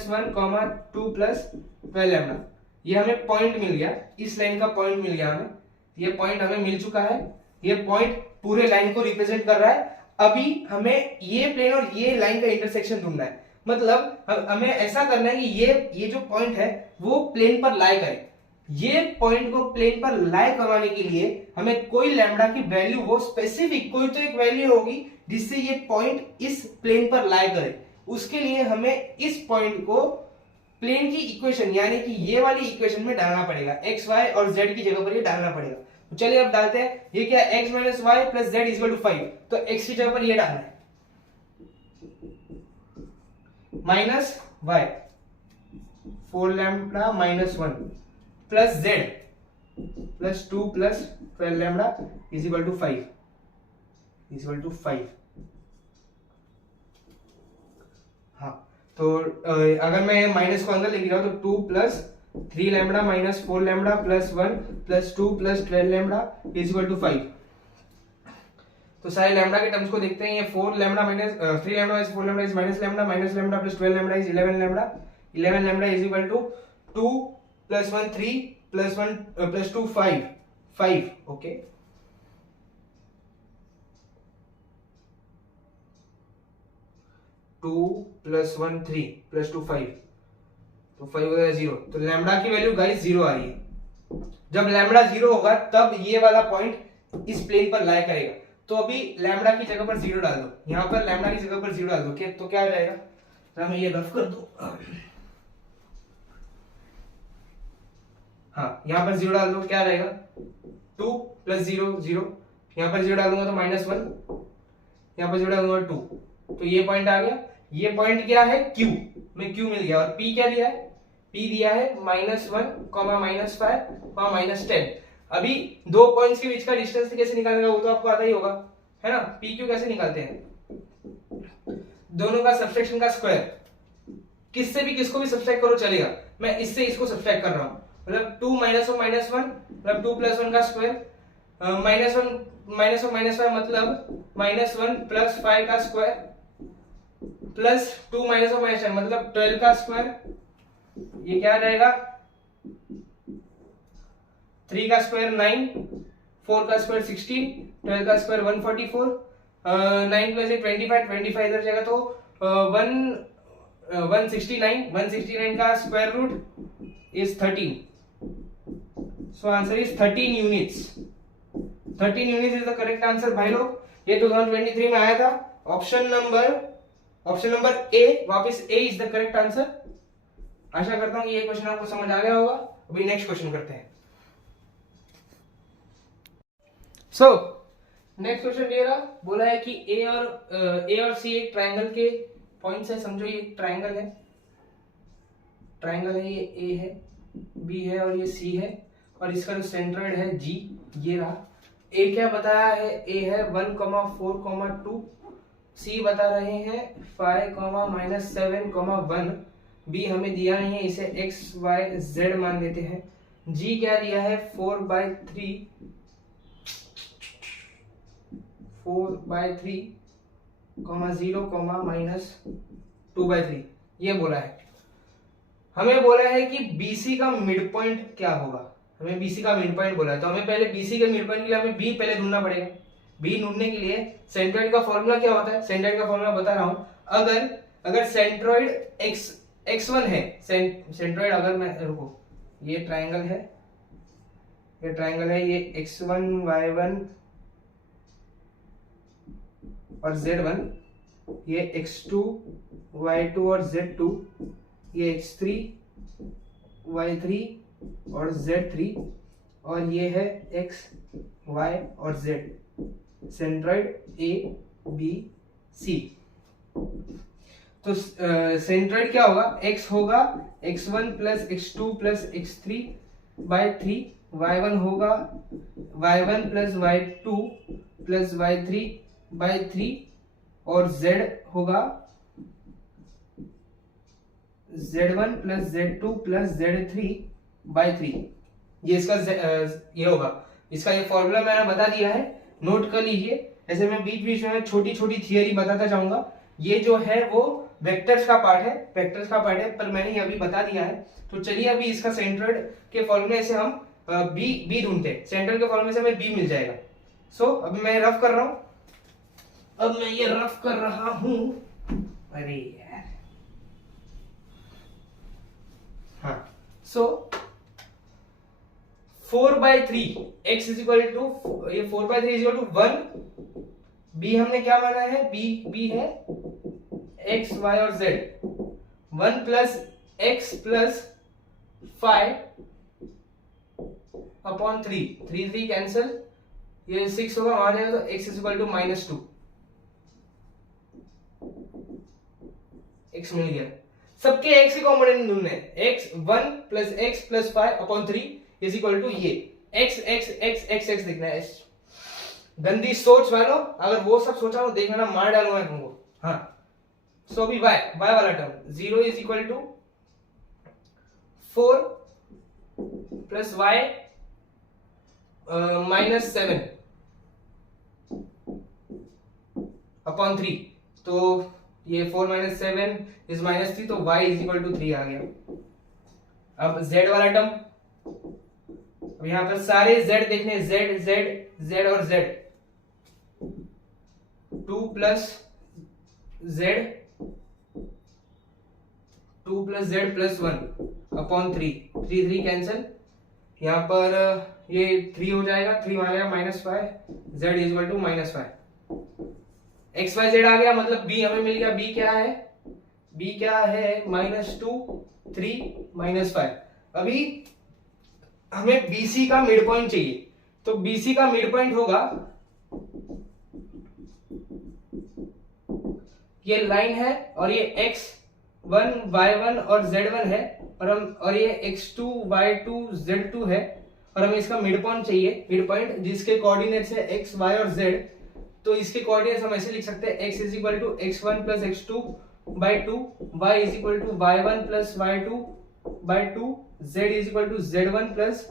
2 + 12 लैम्बडा। ये हमें पॉइंट मिल गया, इस लाइन का पॉइंट मिल गया हमें। ये पॉइंट हमें मिल चुका है। ये पॉइंट पूरे लाइन को रिप्रेजेंट कर रहा है। अभी हमें ये प्लेन और ये लाइन का इंटरसेक्शन ढूंढना है। मतलब हमें ऐसा करना है कि ये जो पॉइंट है वो प्लेन पर लाई करे। ये पॉइंट को प्लेन पर लाई करवाने के लिए हमें कोई लैम्बडा की वैल्यू, वो स्पेसिफिक कोई तो एक वैल्यू होगी जिससे ये पॉइंट इस प्लेन पर लाई करे। उसके लिए हमें इस पॉइंट को प्लेन की इक्वेशन यानी कि ये वाली इक्वेशन में डालना पड़ेगा। x y और z की जगह पर ये डालना पड़ेगा। तो चलिए अब डालते हैं। ये क्या है? x - y + z = 5। तो x की जगह पर ये डालना है -y 4 lambda - 1 plus z plus 2 + 12 lambda = 5 हाँ, तो अगर मैं माइनस को अंदर लेके जाऊं तो 2 + 3 lambda - 4 lambda plus 1 plus 2 + 12 lambda = 5। तो सारे लैम्बडा के टर्म्स को देखते हैं। ये 4 lambda - 3 lambda - 4 lambda is minus lambda plus 12 lambda is 11 lambda. 11 lambda = 2 + 1 3 + 1 + 2 5 okay. Two plus 1 3 + 2 5, तो 5 हो गया 0। तो लैम्बडा की वैल्यू गाइस 0 आ रही है। जब लैम्बडा 0 होगा तब ये वाला पॉइंट इस प्लेन पर लाई करेगा। तो अभी लैम्बडा की जगह पर 0 डाल दो, यहाँ पर लैम्बडा की जगह पर 0 डाल दो, तो क्या आ जाएगा? तो मैं ये रफ कर दो। हाँ, यहाँ पर 0 डाल दो, क्या रहेगा? 2 + 0 0, यहाँ पर 0 डाल दूंगा तो -1, यहाँ पर 0 डाल दूंगा 2, तो ये पॉइंट आ गया। ये पॉइंट क्या है? Q में Q मिल गया। और P क्या दिया है? P दिया है -1, -5, -10। अभी दो पॉइंट्स के बीच का डिस्टेंस कैसे निकालेगा वो तो आपको आता ही होगा, है ना? PQ कैसे निकालते हैं? दोनों का सब्सट्रैक्शन का स्क्वायर, किससे भी किसको भी सब्सट्रैक्ट करो चलेगा। मैं इससे इसको सब्सट्रैक्ट कर रहा हूं, मतलब 2 - 1 मतलब 2 + 1 का स्क्वायर, -1 - 5 मतलब -1 + 5 का स्क्वायर प्लस 2 - 1 -10 मतलब 12 का स्क्वायर। ये क्या रहेगा? 3 का स्क्वायर 9, 4 का स्क्वायर 16, 12 का स्क्वायर 144, 9 + 8 25 इधर जाएगा तो 169 का square root is 13. So answer is 13 units. 13 units is the correct answer भाई लोग. ये 2023 में आया था. ऑप्शन नंबर ए, वापस ए इज द करेक्ट आंसर. आशा करता हूँ ये क्वेश्चन आपको समझ आ गया होगा. अभी नेक्स्ट क्वेश्चन करते हैं. सो नेक्स्ट क्वेश्चन ये रहा. बोला है कि ए और सी एक ट्रायंगल के पॉइंट्स है. समझो ये एक ट्रायंगल है. ये ए है, बी है और ये सी है, और इसका जो सेंट्रोइड है जी, ये रहा. ए क्या बताया है? ए है 1,4,2. सी बता रहे हैं 5,-7,1. बी हमें दिया नहीं है, इसे एक्स वाई जेड मान लेते हैं. जी क्या दिया है? 4/3, 0, -2/3 ये बोला है. हमें बोला है कि बीसी का मिड पॉइंट क्या होगा. हमें बीसी का मिड पॉइंट बोला है, तो हमें पहले बीसी के मिड पॉइंट के लिए हमें बी पहले ढूंढना पड़ेगा. बी ढूंढने के लिए सेंट्रोइड का फॉर्मूला क्या होता है? सेंट्रोइड का फॉर्मूला बता रहा हूं. अगर सेंट्रोइड x1 है, सेंट्रोइड अगर मैं रुको, ये ट्रायंगल है, ये x1 y1 और z1, ये x2 y2 और z2, ये x3 y3 और z3, और ये है x y और z. Centroid A B C. तो सेंट्रोइड क्या होगा? x होगा x1 plus x2 plus x3/3, y1 होगा y1 plus y2 plus y3/3, और z होगा z1 plus z2 plus z3/3. ये इसका ये होगा. इसका ये फॉर्मूला मैंने बता दिया है, नोट कर लीजिए. ऐसे मैं बीच बीच में छोटी छोटी थियरी बताता जाऊंगा. ये जो है वो वेक्टर्स का पार्ट है, पर मैंने ये अभी बता दिया है. तो चलिए अभी इसका सेंट्रोइड के फॉर्मूले से हम बी ढूंढते हैं. सेंट्रोइड के फॉर्मूले से हमें बी मिल जाएगा. सो अभी मैं रफ कर रहा हूं. अरे यार, हाँ. सो 4/3 x इज इक्वल टू, ये 4/3 इज इक्वल टू 1. बी हमने क्या माना है? बी है x y और z. 1 plus x plus 5/3, 3 cancel, ये 6 होगा, वहां जाएगा तो x is equal to -2. x मिल गया. सबके x के कॉम्पोनेंट ढूंढने हैं. x1 plus x plus 5/3 is equal to ये x दिखना है. गंदी सोच वालों, अगर वो सब सोचा हो देखना, मार डालूंगा तुमको. हाँ. सो अभी y वाला term 0 is equal to 4 plus y -7/3. तो ये 4 - 7 इज -3, तो y इज इक्वल टू 3 आ गया. अब z वाला टर्म, अब यहां पर सारे z देखने, z और z. 2 plus z plus 1/3, 3 cancel, यहां पर ये 3 हो जाएगा, 3 आ गया -5, z is equal to -5. x y z आ गया, मतलब b हमें मिल गया. b क्या है? -2, 3, -5. अभी हमें BC का मिड पॉइंट चाहिए. तो BC का मिड पॉइंट होगा, ये लाइन है और ये x1 y1 और z1 है, और ये x2 y2 z2 है, और हमें इसका मिड पॉइंट चाहिए. मिड पॉइंट जिसके कोऑर्डिनेट्स है x y और z. तो इसके कोऑर्डिनेट्स हम ऐसे लिख सकते हैं: x is equal to x1 plus x2/2, y is equal to y1 plus y2/2, z is equal to z1 plus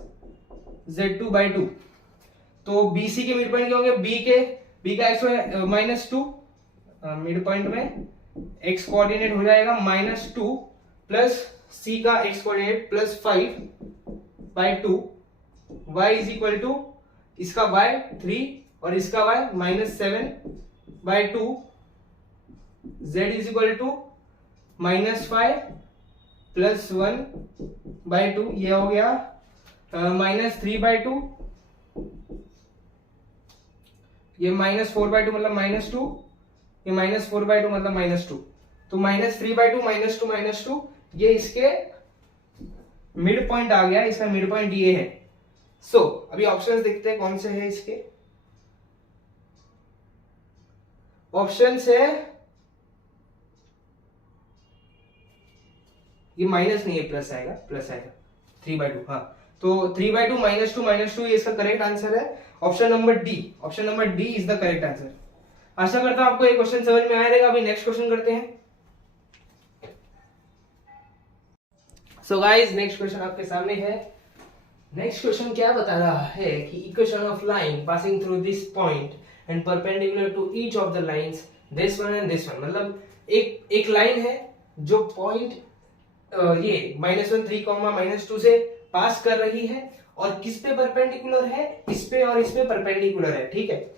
z2/2. तो BC के मिड पॉइंट क्या होंगे? B का x -2, मिड पॉइंट में x कोऑर्डिनेट हो जाएगा -2 प्लस C का x coordinate plus 5/2, y is equal to इसका y 3 और इसका y -7/2, z is equal to -5 +1/2, ये हो गया -3/2, ये -4/2 मतलब -2, ये -4/2 मतलब -2, तो -3/2 -2 ये इसके मिड पॉइंट आ गया, इसका मिड पॉइंट ये है। सो अभी ऑप्शंस देखते हैं कौन से है इसके। ऑप्शंस है, ये माइनस नहीं है, प्लस आएगा, 3/2। हाँ, तो 3/2 -2 ये इसका करेक्ट आंसर है, option number D. Option number D is the correct answer. आशा करता हूं आपको ये क्वेश्चन समझ में आया रहेगा। अभी नेक्स्ट क्वेश्चन करते हैं। सो गाइस, नेक्स्ट क्वेश्चन आपके सामने है। नेक्स्ट क्वेश्चन क्या बता रहा है कि equation of line passing through this point and perpendicular to each of the lines this one and this one, मतलब एक लाइन है जो पॉइंट ये -1 3 -2 से पास कर रही है, और किस पे परपेंडिकुलर है, इस पे और इस पे परपेंडिकुलर है, ठीक है।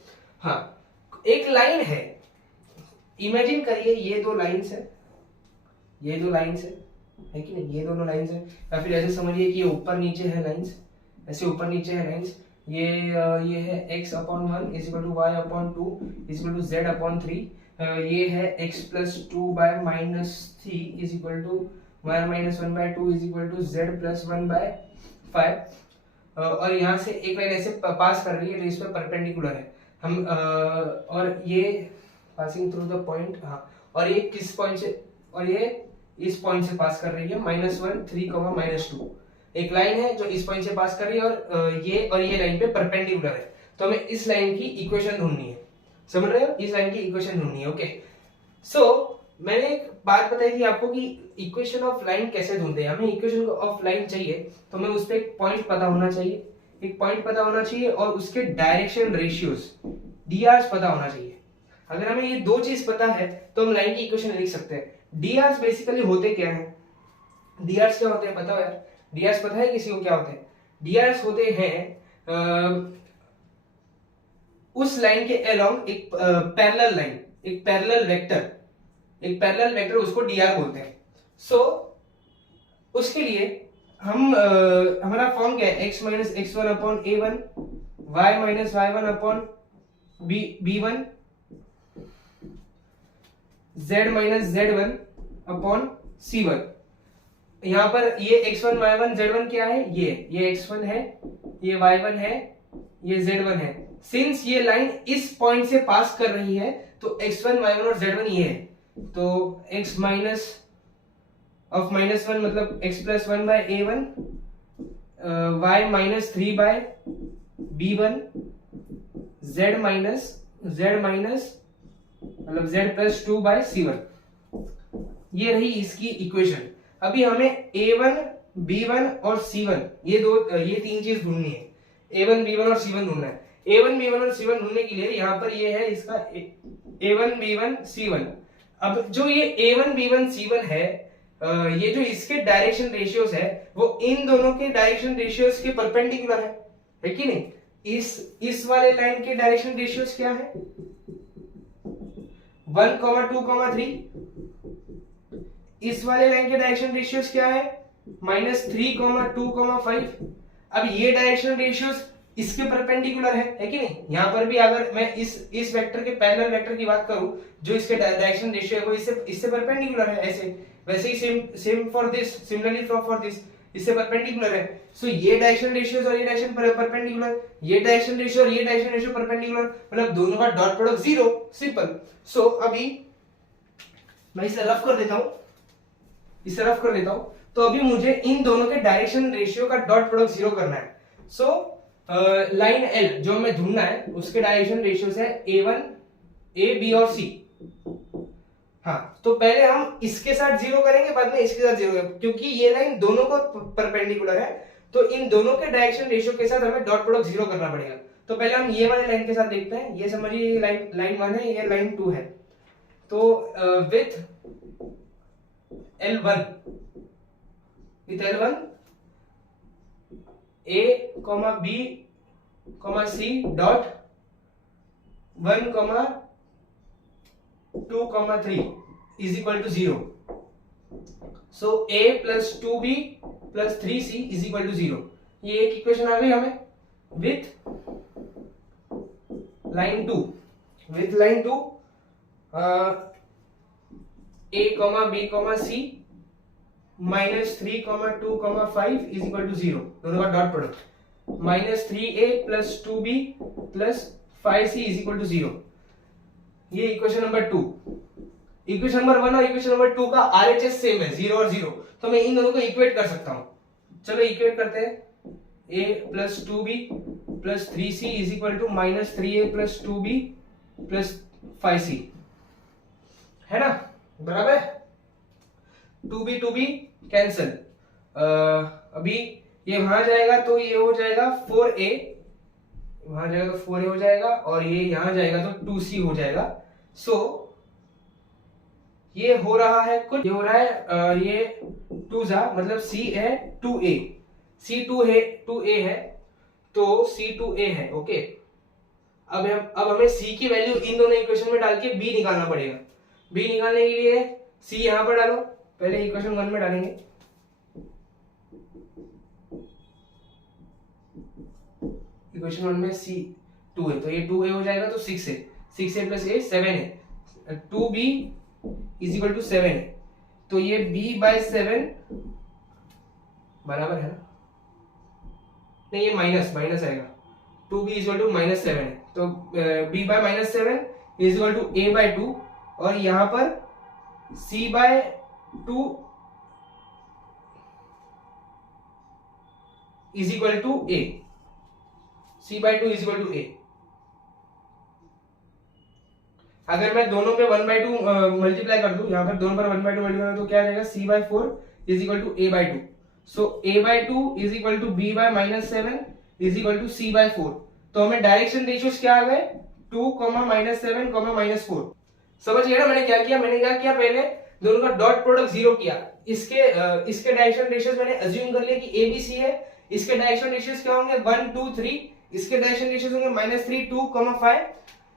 हाँ, एक लाइन है, इमेजिन करिए ये दो लाइंस है, ये दो लाइंस है कि नहीं, ये दोनों लाइंस है, या फिर ऐसे समझिए कि ये ऊपर नीचे है लाइंस, ऐसे ऊपर नीचे है लाइंस। ये है x/1 = y/2 = z/3, ये है x+2/-3 = y-1/2 = z+1/5, और यहाँ से एक लाइन ऐसे पास कर रही है, तो इस पर परपेंडिकुलर है हम, और ये पासिंग थ्रू द पॉइंट, हाँ, और ये किस पॉइंट से, और ये इस पॉइंट से पास कर रही है, -1 3 -2। एक लाइन है जो इस पॉइंट से पास कर रही है, और ये लाइन पे परपेंडिकुलर है, तो हमें इस लाइन की इक्वेशन ढूंढनी है, समझ रहे हो, इस लाइन की इक्वेशन ढूंढनी है। ओके, सो मैंने एक बात बताई थी आपको कि इक्वेशन ऑफ लाइन कैसे ढूंढते हैं। हमें इक्वेशन ऑफ लाइन चाहिए तो हमें उस पर एक पॉइंट पता होना चाहिए, एक पॉइंट पता होना चाहिए, और उसके डायरेक्शन रेशियोज dRs पता होना चाहिए। अगर हमें ये दो चीज पता है तो हम लाइन की इक्वेशन लिख सकते हैं। dRs बेसिकली होते क्या है, dRs क्या होते हैं पता हो यार, dRs पता है किसी को क्या होते हैं? dRs होते हैं उस लाइन के अलोंग एक पैरेलल लाइन, एक पैरेलल वेक्टर, उसको dr बोलते हैं। सो उसके लिए हम हमारा फॉर्म क्या है, x - x1/a1, y - y1/b1, z - z1/c1। यहाँ पर ये x1 y1 z1 क्या है, ये x1 है, ये y1 है, ये z1 है। सिंस ये लाइन इस पॉइंट से पास कर रही है तो x1 y1 और z1 ये है, तो x - -1 मतलब x+1/a1, y - 3/b1, z मतलब z+2/c1। ये रही इसकी इक्वेशन। अभी हमें a1, b1 और c1 ये तीन चीज ढूंढनी है। a1, b1 और c1 ढूंढना है। a1, b1 और c1 ढूंढने के लिए यहाँ पर ये है इसका a1, b1, c1। अब जो ये a1, b1, c1 है, ये जो इसके डायरेक्शन रेशियोज है वो इन दोनों के डायरेक्शन रेशियोज के परपेंडिकुलर है कि नहीं। इस वाले लाइन के डायरेक्शन रेशियोज क्या है, 1, 2, 3। इस वाले लाइन के डायरेक्शन रेशियोज क्या है, -3, 2, 5। अब ये डायरेक्शन रेशियोज इसके परपेंडिकुलर है कि नहीं। यहां पर भी अगर मैं इस वेक्टर के पैरेलल वेक्टर की बात करूं, जो इसके डायरेक्शन रेशियो है वो इससे परपेंडिकुलर है, ऐसे वैसे ही same for this, similarly for this, इससे परपेंडिकुलर है। सो ये डायरेक्शन रेशियोज और ये डायरेक्शन परपेंडिकुलर, ये डायरेक्शन रेशियो और ये डायरेक्शन रेशियो परपेंडिकुलर, मतलब दोनों का डॉट प्रोडक्ट 0, सिंपल। सो अभी मैं इसे रफ कर देता हूं, तो अभी मुझे इन दोनों के डायरेक्शन रेशियो का डॉट प्रोडक्ट 0 करना है। सो लाइन L जो हमें ढूंढना है उसके डायरेक्शन रेशियोज है A1, A, B और C। हाँ, तो पहले हम इसके साथ 0 करेंगे, बाद में इसके साथ 0 करेंगे, क्योंकि ये लाइन दोनों को परपेंडिकुलर है, तो इन दोनों के डायरेक्शन रेशियो के साथ हमें डॉट प्रोडक्ट 0 करना पड़ेगा। तो पहले हम ये वाले लाइन के साथ देखते हैं। ये समझिए ये लाइन 1 है, ये लाइन 2 है। तो with L1 A, B, C dot 1, 2, 3 is equal to 0। So a plus 2b plus 3c is equal to 0। ये एक इक्वेशन आ गई हमें with line 2। With line 2 a comma b comma c minus 3 comma 2 comma 5 is equal to 0, दोनों का dot product minus 3a plus 2b plus 5c is equal to 0। ये इक्वेशन नंबर 2। इक्वेशन नंबर 1 और इक्वेशन नंबर 2 का आरएचएस सेम है 0 और 0, तो मैं इन दोनों को इक्वेट कर सकता हूं। चलो इक्वेट करते हैं। a plus 2b plus 3c is equal to minus 3a plus 2b plus 5c, है ना, बराबर। 2b कैंसिल, अभी ये वहां जाएगा तो ये हो जाएगा 4a, वहां जाएगा तो 4a हो जाएगा, और ये यहां जाएगा तो 2c हो जाएगा। सो ये हो रहा है कुछ, ये हो रहा है ये 2 जा मतलब c है 2a, c 2a है तो c 2a है। ओके, अब हमें c की वैल्यू इन दोनों इक्वेशन में डाल के b निकालना पड़ेगा। b निकालने के लिए c यहां पर डालो, पहले इक्वेशन 1 में डालेंगे। इक्वेशन 1 में c 2 है तो ये 2a हो जाएगा, तो 6a, 6a plus a 7a, 2b is equal to 7 है, तो ये b बाय 7 बराबर है ना, नहीं ये माइनस आएगा, 2b is equal to minus 7 है, तो b by minus 7 is equal to a by 2, और यहां पर c by 2 is equal to a, c by 2 is equal to a। अगर मैं दोनों पे 1/2 मल्टीप्लाई कर दूं, यहाँ पर दोनों पर 1/2 मल्टीप्लाई तो क्या आ जाएगा, c by 4 is equal to a by 2। So a by 2 is equal to b by minus 7 is equal to c by 4। तो हमें डायरेक्शन रेशियोज क्या आ गए, 2 माइनस 7 माइनस 4। समझ गए ना मैंने क्या किया, पहले दोनों का डॉट प्रोडक्ट 0 किया। इसके डायरेक्शन रेशियोज मैंने अज्यूम कर लिया कि a b c है। इसके डायरेक्शन रेशियोज क्या होंगे, 1 2 3। इसके डायरेक्शन रेशियोज होंगे -3 2 5।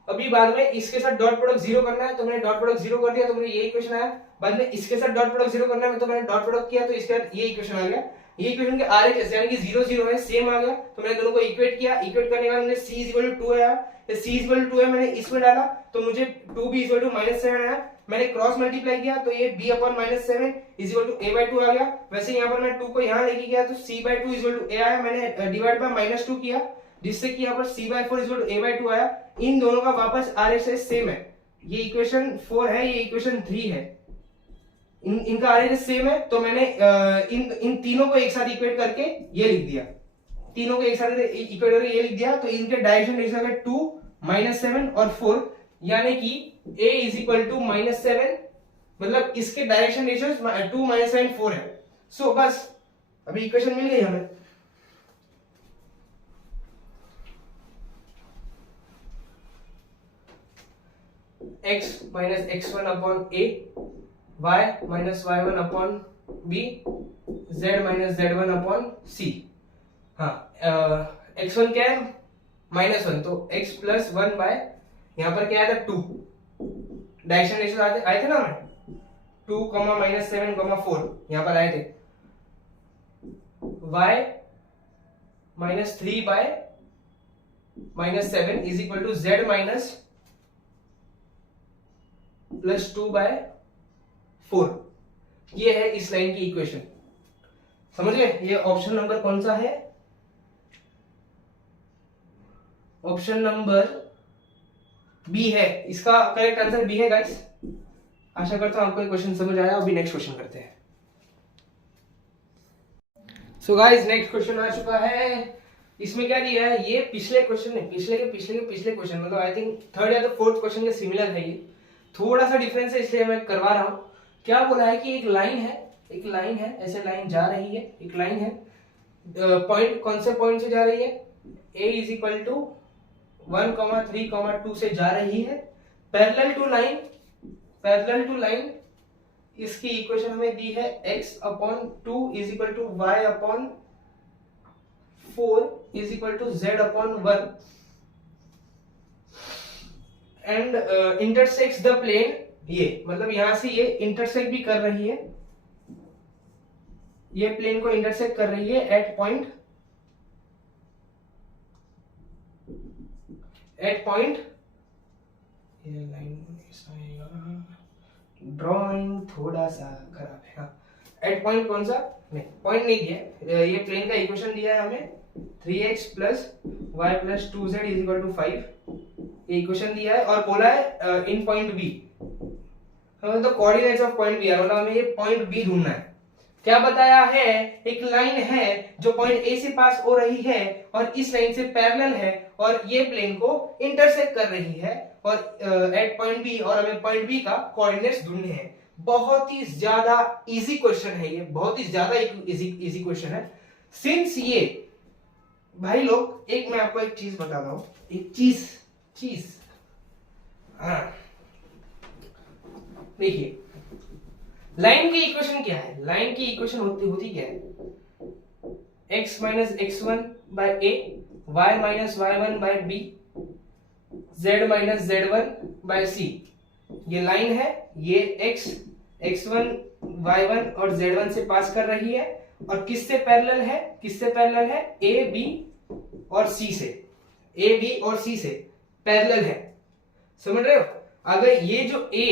अभी बाद में इसके साथ डॉट प्रोडक्ट 0 करना है, तो मैंने डॉट प्रोडक्ट 0 कर दिया, तो मुझे ये इक्वेशन आया। बाद में इसके साथ डॉट प्रोडक्ट 0 करना है, तो मैंने डॉट प्रोडक्ट किया, तो इसके बाद ये इक्वेशन आ गया। ये इक्वेशन के आरएचएस यानी कि 0 0 है, सेम आ गया, तो मैंने दोनों को इक्वेट किया। इक्वेट करने के बाद मैंने c इक्वल टू 2 आया, c इक्वल टू 2 है, मैंने इसमें डाला तो मुझे 2b इक्वल टू -7 आया। मैंने क्रॉस मल्टीप्लाई किया तो ये b upon -7 is equal to a by 2 आ गया। वैसे यहाँ पर मैं 2 को यहाँ लेके गया तो c by 2 equal to a आया। मैंने डिवाइड बाय -2 किया, जिससे कि यहाँ पर c by 4 equal to a by 2 आया। इन दोनों का वापस आरएचएस सेम है, ये इक्वेशन 4 है, ये इक्वेशन 3 है, इनका आरएचएस सेम है। तो मैंने इन तीनों को एक साथ इक्वेट करके ये लिख दिया, तीनों को एक साथ इक्वेट करके ये लिख दिया। तो इनके डायरेक्शन रेशियो है 2 -7 और 4, यानी कि a इज इक्वल टू -7, मतलब इसके डायरेक्शन रेशियो 2 -7 4 है। सो बस अभी इक्वेशन मिल गई हमें। x minus x1 upon a, y minus y1 upon b, z minus z1 upon c। हाँ, x1 क्या है, -1, तो x प्लस 1 बाय, यहाँ पर क्या आया था 2, डायरेक्शन रेशियो आए थे ना हमें 2 -7 4 यहाँ पर आए थे। y minus 3 by -7 is equal to z minus plus 2 by 4। ये है इस लाइन की इक्वेशन, समझ गए। ये ऑप्शन नंबर कौन सा है, ऑप्शन नंबर बी है, इसका करेक्ट आंसर बी है गाइस। आशा करता हूं आपको ये क्वेश्चन समझ आया। अभी नेक्स्ट क्वेश्चन करते हैं। सो गाइस नेक्स्ट क्वेश्चन आ चुका है। इसमें क्या दिया है, ये पिछले क्वेश्चन में, पिछले क्वेश्चन मतलब आई थिंक थर्ड या तो फोर्थ क्वेश्चन के सिमिलर है। ये थोड़ा सा डिफरेंस है, इसलिए मैं करवा रहा हूं। क्या बोला है कि एक लाइन है, ऐसे लाइन जा रही है, एक लाइन है, पॉइंट कौन से पॉइंट से जा रही है, a इज इक्वल टू 1 3 2 से जा रही है, पैरेलल टू लाइन। इसकी इक्वेशन हमें दी है x upon 2 is equal to y upon 4 is equal to z upon 1 and intersects the plane. ये मतलब यहां से ये इंटरसेक्ट भी कर रही है, ये प्लेन को इंटरसेक्ट कर रही है एट पॉइंट ये लाइन ड्राइंग थोड़ा सा खराब है। हाँ, एट पॉइंट कौन सा, नहीं पॉइंट नहीं दिया, ये प्लेन का इक्वेशन दिया है हमें 3x plus y plus 2z is equal to 5, ये इक्वेशन दिया है और बोला है इन पॉइंट बी, हमें तो कोऑर्डिनेट्स ऑफ पॉइंट बी मतलब हमें ये पॉइंट बी ढूंढना है। क्या बताया है, एक लाइन है जो पॉइंट ए से पास हो रही है और इस लाइन से पैरेलल है और ये प्लेन को इंटरसेक्ट कर रही है और एट पॉइंट बी, और हमें पॉइंट बी का कोऑर्डिनेट्स ढूंढने हैं। बहुत ही ज्यादा इजी क्वेश्चन है ये, बहुत ही ज्यादा इजी क्वेश्चन है। सिंस ये भाई लोग, एक मैं आपको एक चीज बता रहा हूं, एक चीज हाँ देखिए, लाइन की इक्वेशन क्या है, लाइन की इक्वेशन होती क्या है, x minus x1 by a, y minus y1 by b, z minus z1 by c। ये लाइन है, ये x1 y1 और z1 से पास कर रही है और किससे पैरेलल है, a b और c से, a b और c से पैरेलल है, समझ रहे हो। अगर ये जो a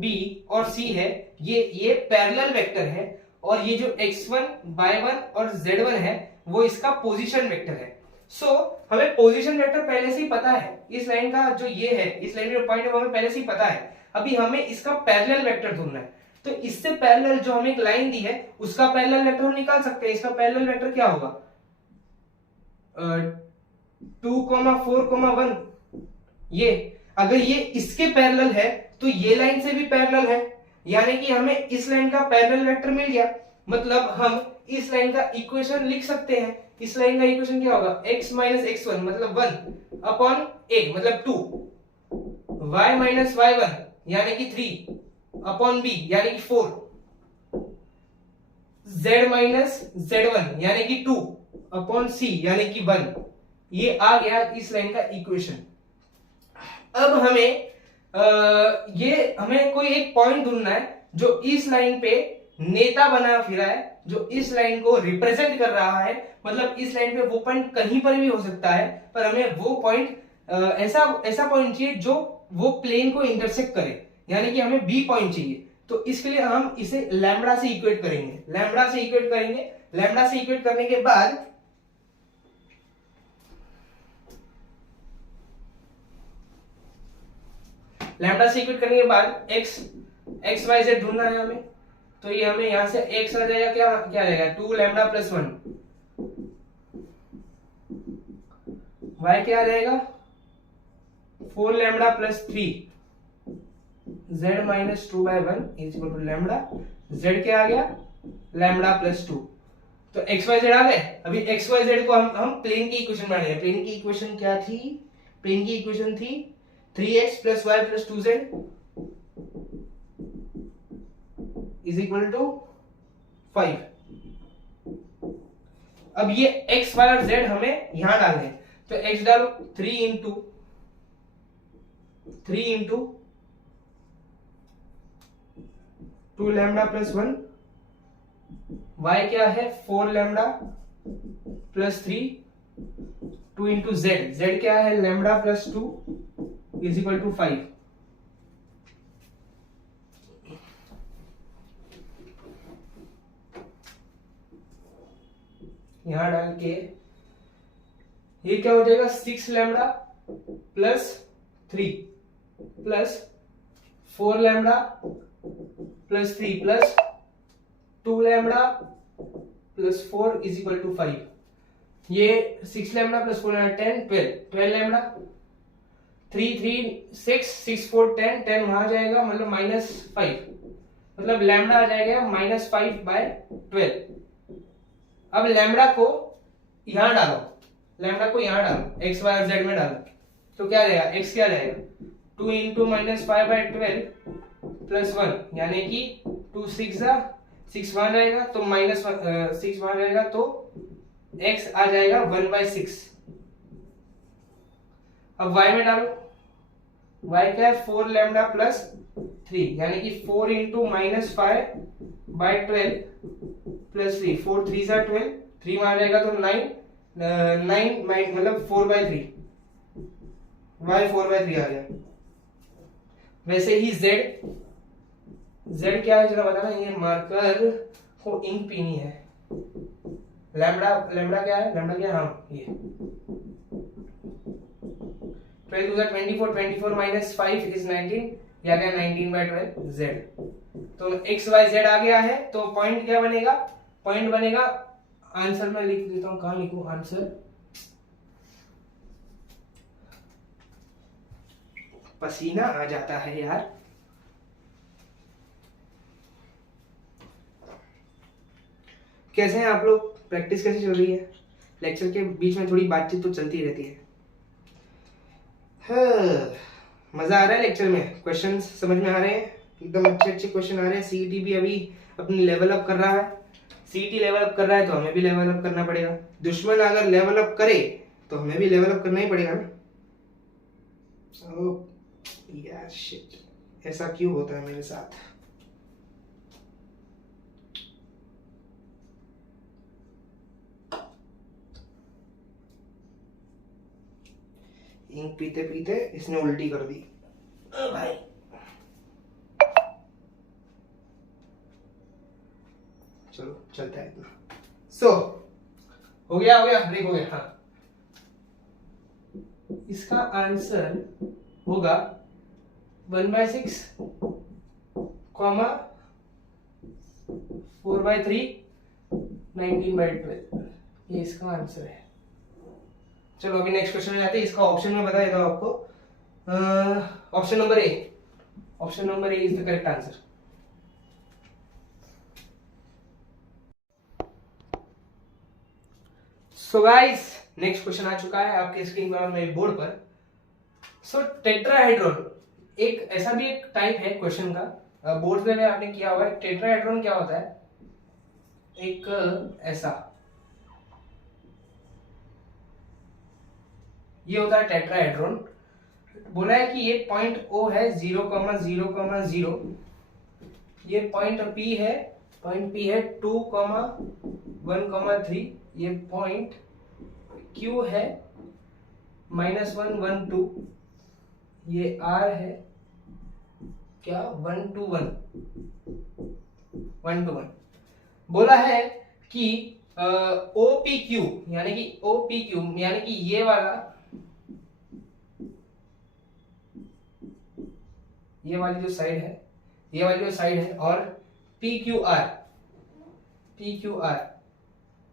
b और c है ये पैरेलल वेक्टर है और ये जो x1 y1 और z1 है वो इसका पोजीशन वेक्टर है। सो हमें पोजीशन वेक्टर पहले से ही पता है, इस लाइन का जो ये है, इस लाइन में पॉइंट है वो हमें पहले से ही पता है, अभी हमें इसका पैरेलल वेक्टर ढूंढना है। तो इससे पैरेलल जो हमें एक लाइन दी है उसका पैरेलल वेक्टर हम निकाल सकते हैं। इसका पैरेलल वेक्टर क्या होगा, 2, 4, 1। ये अगर ये इसके पैरेलल है तो ये लाइन से भी पैरेलल है, यानी कि हमें इस लाइन का पैरेलल वेक्टर मिल गया। मतलब हम इस लाइन का इक्वेशन लिख सकते हैं। इस लाइन का इक्वेशन क्या होगा, x माइनस x1 मतलब 1 अपॉन a मतलब 2, y माइनस y1 यानी कि 3 अपॉन b यानी कि 4, z माइनस z1 यानी कि 2 अपॉन c यानी कि 1। ये आ गया इस लाइन का इक्वेशन। अब हमें कोई एक पॉइंट ढूंढना है जो इस लाइन पे नेता बना फिरा है, जो इस लाइन को रिप्रेजेंट कर रहा है। मतलब इस लाइन पे वो पॉइंट कहीं पर भी हो सकता है, पर हमें वो पॉइंट ऐसा पॉइंट चाहिए जो वो प्लेन को इंटरसेक्ट करे, यानी कि हमें बी पॉइंट चाहिए। तो इसके लिए हम इसे लैम्बडा से इक्वेट करेंगे, लैम्बडा से इक्वेट करने के बाद एक्स वाई जेड ढूंढना है हमें। तो ये हमें यहां से एक्स आ जाएगा, क्या रहेगा 2 लैम्बडा प्लस 1, वाई क्या आ जाएगा 4 lambda plus 3, z minus 2/1 is equal to lambda, z क्या आ गया लैम्बडा प्लस 2। तो एक्स वाई जेड आ गए। अभी एक्स वाई जेड को हम प्लेन की इक्वेशन बनाएंगे। प्लेन की इक्वेशन क्या थी, प्लेन की इक्वेशन थी 3x plus y plus 2z is equal to 5। अब ये x, y और z हमें यहां डालने हैं। तो x डालो 3 इंटू 2 लैम्बडा प्लस 1, y क्या है 4 लैम्बडा प्लस 3, 2 इंटू z क्या है lambda plus 2 is equal to 5। यहां डाल के ये क्या हो जाएगा 6 lambda plus 3 plus 4 lambda plus 3 plus 2 lambda plus 4 is equal to 5। ये 6 लैम्बडा प्लस 4 10 12 लैम्बडा 3 3 6 4 10 वहां जाएगा, मतलब -5, मतलब लैम्बडा आ जाएगा -5/12। अब लैम्बडा को यहां डालो, एक्स वाई और जेड में डालो, तो क्या रहेगा एक्स क्या रहेगा 2 इंटू -5/12 प्लस 1 यानी कि 2 6 वहां जाएगा तो -6 वहां जाएगा तो x आ जाएगा 1/6। अब y में डालो, y क्या है 4 लैम्बडा प्लस 3 यानी कि 4 इंटू -5/12 प्लस 3, 4 3 सा 12, 3 में आ जाएगा तो 9, 9 मतलब 4/3, y 4/3 आ गया। वैसे ही z क्या है जरा बताना, ये मार्कर को इंक पीनी है। लैम्बडा क्या है, हाँ ये 12 to the 24, 24 minus 5 is 19, या क्या 19/12 z। तो x y z आ गया है, तो पॉइंट क्या बनेगा, पॉइंट बनेगा, आंसर में लिख देता हूं, कहां लिखूं आंसर, पसीना आ जाता है यार। कैसे हैं आप लोग, प्रैक्टिस कैसी चल रही है? लेक्चर के बीच में थोड़ी बातचीत तो चलती रहती है। मजा आ रहा है लेक्चर में, क्वेश्चंस समझ में आ रहे हैं, एकदम अच्छे अच्छे क्वेश्चन आ रहे हैं। सीईटी भी अभी अपनी लेवल अप कर रहा है, सीईटी लेवल अप कर रहा है तो हमें भी लेवल अप करना पड़ेगा। दुश्मन अगर लेवल अप करे तो हमें भी लेवल अप करना ही पड़ेगा ना। यार शिट, ऐसा क्यों होता है मेरे साथ? इंक पीते पीते इसने उल्टी कर दी भाई। चलो चलता है इतना। हो गया ब्रेक हो गया। हाँ, इसका आंसर होगा 1/6, 4/3, 19/12, ये इसका आंसर है। चलो अभी नेक्स्ट क्वेश्चन में जाते हैं। इसका ऑप्शन में बता देता हूं आपको। Option number A is the correct answer. So guys, next question आ चुका है आपके स्क्रीन पर और मेरे बोर्ड पर। सो टेट्राहेड्रॉन एक ऐसा भी एक टाइप है क्वेश्चन का, बोर्ड में आपने किया हुआ है। टेट्राहेड्रॉन क्या होता है, एक ऐसा, ये होता है टेट्राहेड्रॉन। बोला है कि ये पॉइंट O है 0,0,0, ये पॉइंट P है 2,1,3, ये पॉइंट Q है -1, 1, 2, ये R है क्या 1 to 1। बोला है कि OPQ यानी कि ये वाली जो साइड है, और PQR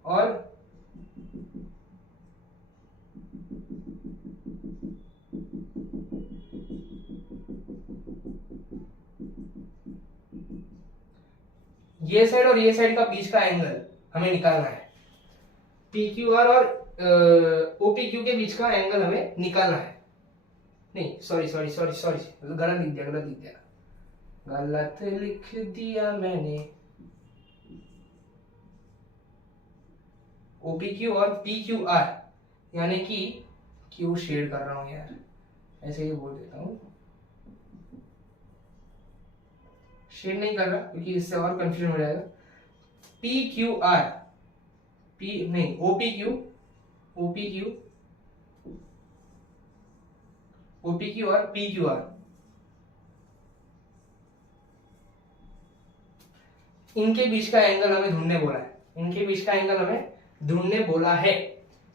और ये साइड और ये साइड का बीच का एंगल हमें निकालना है। PQR और OPQ के बीच का एंगल हमें निकालना है। नहीं सॉरी गलत लिख दिया मैंने। OPQ और PQR यानी कि Q शेड कर रहा हूं यार, ऐसे ही बोल देता हूं, शेड नहीं कर रहा क्योंकि इससे और कंफ्यूजन हो जाएगा। PQR OPQ और PQR, इनके बीच का एंगल हमें ढूंढने बोला है।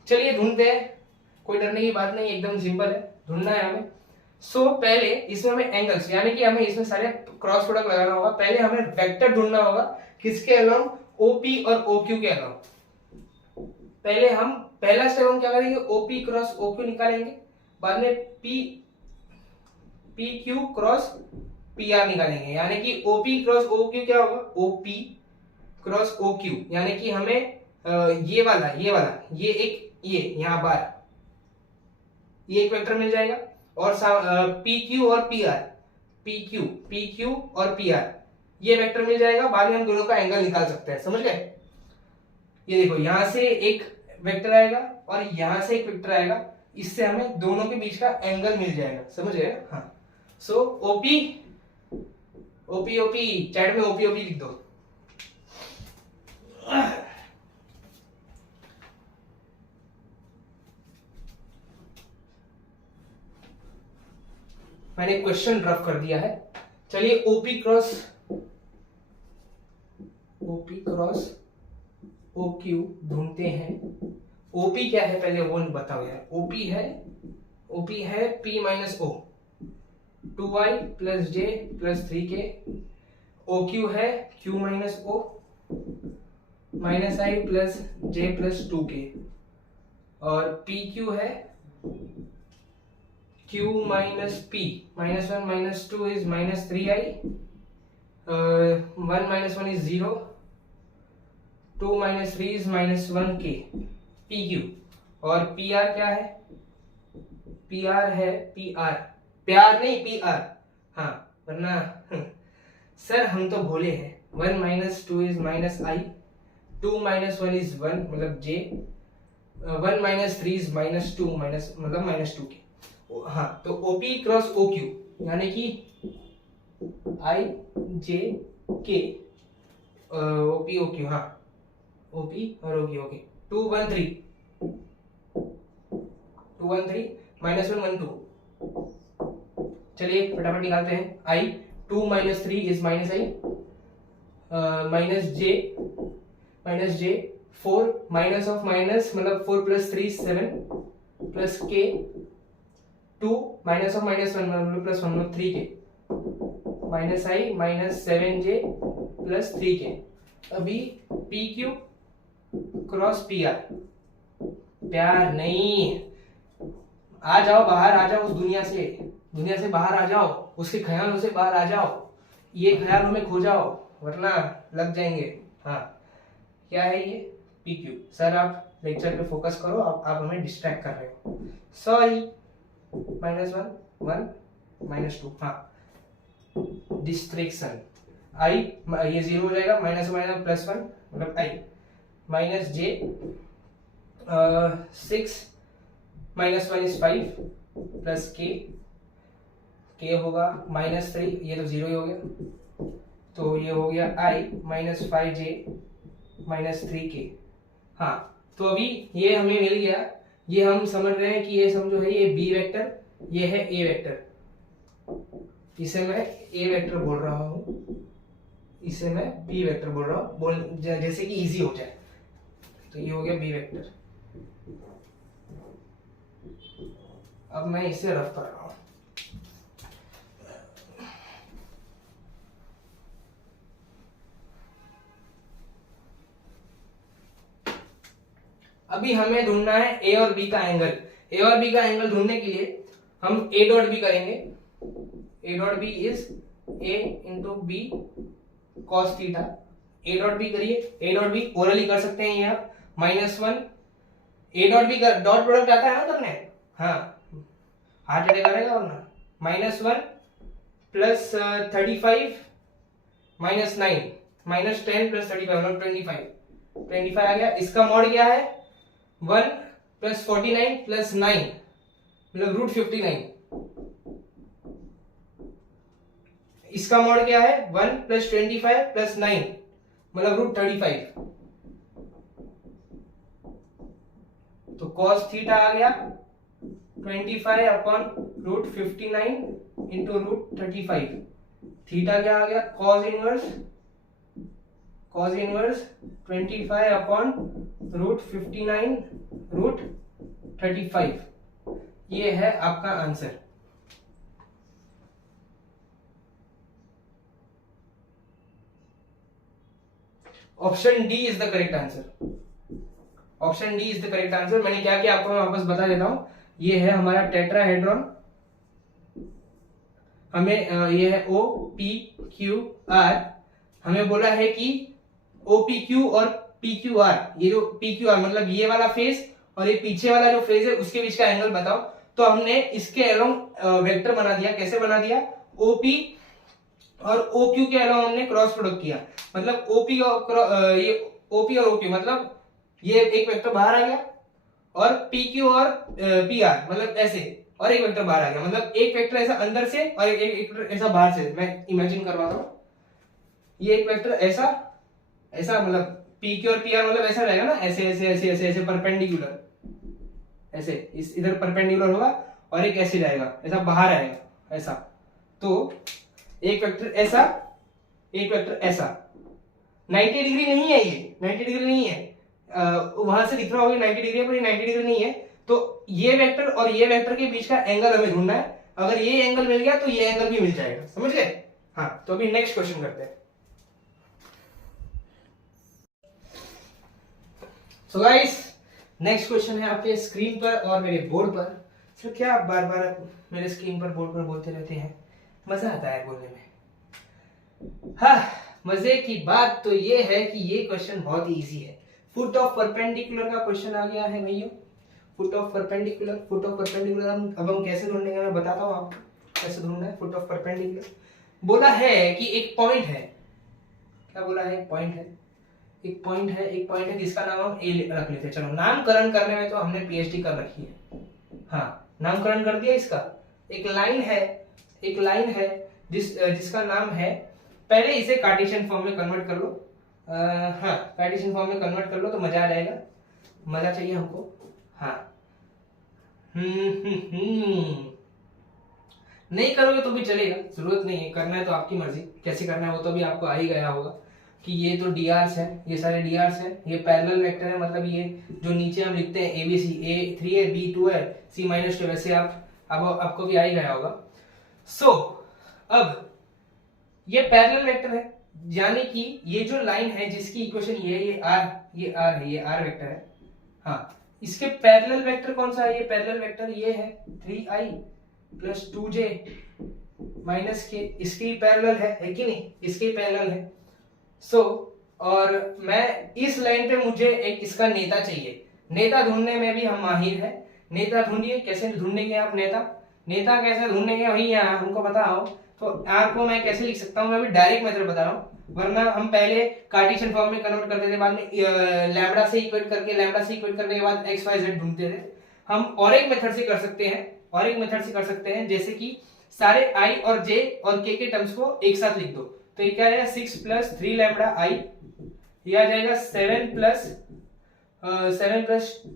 चलिए ढूंढते हैं, कोई डरने की बात नहीं, एकदम सिंपल है, ढूंढना है हमें। सो पहले इसमें हमें एंगल्स यानी कि हमें इसमें सारे क्रॉस प्रोडक्ट लगाना होगा। पहले हमें वेक्टर ढूंढना होगा, किसके अलाउंग, OP और OQ के अलाउंग। पहला स्टेप हम क्या करेंगे, OP क्रॉस OQ निकालेंगे, बाद में PQ क्रॉस PR निकालेंगे, यानी कि OP क्रॉस OQ क्या होगा, OP क्रॉस OQ, यानी कि हमें ये वाला ये यहाँ बार ये एक वेक्टर मिल जाएगा, और PQ और PR, PQ और PR ये वेक्टर मिल जाएगा। बाद में हम दोनों का एंगल निकाल सकते हैं, समझ गए। ये देखो यहां से एक वेक्टर आएगा और यहां से एक वेक्टर आएगा, इससे हमें दोनों के बीच का एंगल मिल जाएगा, समझ गए। हाँ, सो OP चैट में OP लिख दो। मैंने क्वेश्चन ड्रॉप कर दिया है। चलिए ओपी क्रॉस ओक्यू ढूंढते हैं। ओपी क्या है पहले वो बताओ यार। ओपी है P minus O 2i plus जे प्लस 3k। ओक्यू है क्यू माइनस ओ माइनस आई प्लस जे प्लस 2k। और पी क्यू है q minus p minus 1 minus 2 is minus 3i 1 minus 1 is 0 2 minus 3 is minus 1k pq। और pr क्या है? pr है प्यार नहीं pr। हाँ वरना सर हम तो भोले हैं। 1 minus 2 is minus i 2 minus 1 is 1 मतलब j 1 minus 3 is minus 2 minus मतलब minus 2k। हाँ तो OP क्रॉस OQ यानी कि I J K OP OQ। हाँ OP और OQ ओके 2 1 3 माइनस 1 1 2। चलिए फटाफट निकालते हैं। I 2 minus 3 is minus i minus J 4 minus of minus मतलब 4 प्लस 3 7 प्लस के 2 माइनस ऑफ माइनस 1 मतलब प्लस 1 मतलब 3k minus i minus 7j plus 3k। अभी PQ क्रॉस PR प्यार नहीं। आ जाओ बाहर, आ जाओ उस दुनिया से बाहर आ जाओ, उसके ख्यालों से बाहर आ जाओ, ये ख्यालों में खो जाओ वरना लग जाएंगे। हाँ क्या है ये PQ। सर आप लेक्चर पे फोकस करो, आप हमें डिस्ट्रैक्ट कर रहे हो। Sorry minus 1 minus 2। हाँ डिस्ट्रैक्शन। आई ये 0 हो जाएगा माइनस माइनस प्लस 1 मतलब I minus J 6 minus 1 is 5 plus K होगा माइनस 3 ये तो 0 ही हो गया तो ये हो गया आई माइनस 5j माइनस 3k। हाँ तो अभी ये हमें मिल गया। ये हम समझ रहे हैं कि ये समझो है ये बी वेक्टर, ये है ए वेक्टर। इसे मैं ए वेक्टर बोल रहा हूँ, इसे मैं बी वेक्टर बोल रहा हूँ जैसे कि इजी हो जाए। तो ये हो गया बी वेक्टर। अब मैं इसे रफ कर रहा हूँ। अभी हमें ढूंढना है ए और बी का एंगल। ए और बी का एंगल ढूंढने के लिए हम ए डॉट बी करेंगे। A dot B is A into B cos theta. A dot B करिए। ए डॉट बी ओरली कर सकते हैं ये आप माइनस 1 ए डॉट बी का डॉट प्रोडक्ट आता है ना करने। हाँ हाथ अटैक करेगा वरना minus 1 plus 35 minus 9 minus 10 plus 35 मतलब 25 आ गया। इसका मॉड क्या है 1 प्लस 49 प्लस 9 मतलब रूट 59। इसका मॉड क्या है 1 प्लस 25 प्लस 9 मतलब रूट 35। तो कॉस थीटा आ गया 25 upon root 59 into root 35। Theta क्या आ गया cos inverse 25 upon root 59 root 35। ये है आपका answer. Option D is the correct answer. Option D is the correct answer. मैंने क्या किया आपको मैं वापस बता देता हूं। ये है हमारा टेट्राहेड्रॉन। हमें ये है ओ पी क्यू आर। हमें बोला है कि ओ पी क्यू और पी क्यू आर, ये जो पी क्यू आर मतलब ये वाला फेस और ये पीछे वाला जो फेस है उसके बीच का एंगल बताओ। तो हमने इसके अलोंग वेक्टर बना दिया। कैसे बना दिया ओपी और ओ क्यू के अलोंग हमने क्रॉस प्रोडक्ट किया। मतलब ओपी और ये ओपी और ओक्यू मतलब ये एक वेक्टर बाहर आ गया और पी क्यू और पी आर मतलब ऐसे और एक वेक्टर बाहर आ गया। मतलब एक वेक्टर ऐसा अंदर से और एक वेक्टर ऐसा बाहर से। मैं इमेजिन करवाता हूं। ये एक वेक्टर ऐसा ऐसा मतलब पी क्यू और पी आर मतलब ऐसा रहेगा ना, ऐसे ऐसे ऐसे ऐसे ऐसे परपेंडिकुलर, ऐसे इस इधर परपेंडिकुलर होगा और एक ऐसे जाएगा, ऐसा बाहर आएगा ऐसा। तो एक वेक्टर ऐसा, एक वेक्टर ऐसा। 90 डिग्री नहीं है, ये 90 डिग्री नहीं है, वहां से दिख रहा होगा 90 डिग्री है, पर ये 90 डिग्री नहीं है। तो ये वेक्टर और ये वेक्टर के बीच का एंगल हमें ढूंढना है। अगर ये एंगल मिल गया तो ये एंगल भी मिल जाएगा, समझ गए? हाँ, तो अभी नेक्स्ट क्वेश्चन करते हैं। सो गाइस, नेक्स्ट क्वेश्चन है आपके स्क्रीन पर और मेरे बोर्ड पर। सर क्या आप बार बार मेरे स्क्रीन पर बोर्ड पर बोलते रहते हैं? मजा आता है बोलने में। हाँ, मजे की बात तो ये है कि ये क्वेश्चन बहुत ही इजी है। फुट ऑफ परपेंडिकुलर का क्वेश्चन आ गया है भैया। Foot of perpendicular, foot of perpendicular हम कैसे ढूंढेंगे, मैं बताता हूँ आपको कैसे ढूंढना है फुट ऑफ परपेंडिकुलर। बोला है कि एक पॉइंट है, क्या बोला है? एक पॉइंट है, एक पॉइंट है, एक पॉइंट है जिसका नाम हम ए रख लेते हैं। चलो, नामकरण करने में तो हमने पीएचडी कर रखी है। हाँ, नामकरण कर दिया इसका। एक लाइन है, एक लाइन है जिसका नाम है, पहले इसे कार्टेशियन फॉर्म में कन्वर्ट कर लो। हाँ, कार्टेशियन फॉर्म में कन्वर्ट कर लो तो मजा आ जाएगा, मजा चाहिए हमको। हाँ, नहीं करोगे तो भी चलेगा, जरूरत नहीं है, करना है तो आपकी मर्जी, कैसे करना है वो तो भी आपको आ ही गया होगा कि ये तो डी आर्स है, ये सारे डी आर्स है, ये पैरेलल वेक्टर है, मतलब ये जो नीचे हम लिखते हैं ए बी सी, ए 3 है, बी 2 है, सी माइनस 2, वैसे आपको भी आ ही गया होगा। सो अब ये पैरेलल वेक्टर है, यानी कि ये जो लाइन है जिसकी इक्वेशन ये आर, ये आर है, ये आर वेक्टर है। हाँ, इसके पैरेलल वेक्टर कौन सा है? ये पैरेलल वेक्टर ये है 3i प्लस 2j माइनस के, इसकी पैरेलल है कि नहीं? इसके पैरेलल है। सो और मैं इस लाइन पे मुझे एक इसका नेता चाहिए। नेता ढूंढने में भी हम माहिर हैं। नेता ढूंढिए, कैसे ढूंढेंगे आप नेता? नेता कैसे ढूंढेंगे भैया, हमको बताओ। तो आर को मैं कैसे लिख सकता हूँ? मैं अभी डायरेक्ट मेथड बता रहा हूँ, वरना हम पहले कार्टेशियन फॉर्म में कन्वर्ट करते थे, बाद में लैम्बडा से इक्वेट करके, लैम्बडा से इक्वेट करने के बाद एक्स वाई जेड ढूंढते थे। हम और एक मेथड से कर सकते हैं, और एक मेथड से कर सकते हैं, जैसे कि सारे आई और जे और के टर्म्स को एक साथ लिख दो। तो ये क्या रहेगा? 6 प्लस 3 लैम्बडा आई, ये आ जाएगा 7 प्लस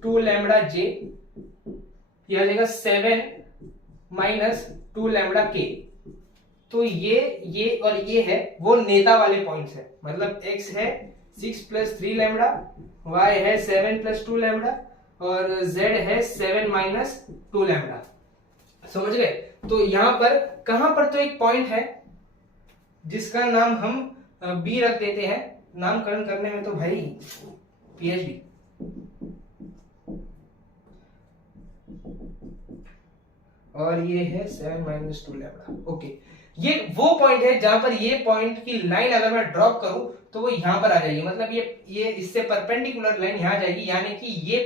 2 लैम्बडा जे, ये आ जाएगा 7 माइनस 2 लैम्बडा के। तो ये और ये है वो नेता वाले पॉइंट्स है, मतलब x है 6 प्लस 3 लैम्बडा, y है 7 प्लस 2 लैम्बडा और z है 7 माइनस 2 लैम्बडा। समझ गए? तो यहां पर कहां पर तो एक पॉइंट है जिसका नाम हम b रख देते हैं। नामकरण करने में तो भाई पीएचडी। और ये है 7 माइनस 2 लैम्बडा। ओके, ये वो पॉइंट है जहां पर ये पॉइंट की लाइन अगर मैं ड्रॉप करूं तो वो यहां पर आ जाएगी, मतलब ये इससे परपेंडिकुलर लाइन यहां आ जाएगी, यानी कि ये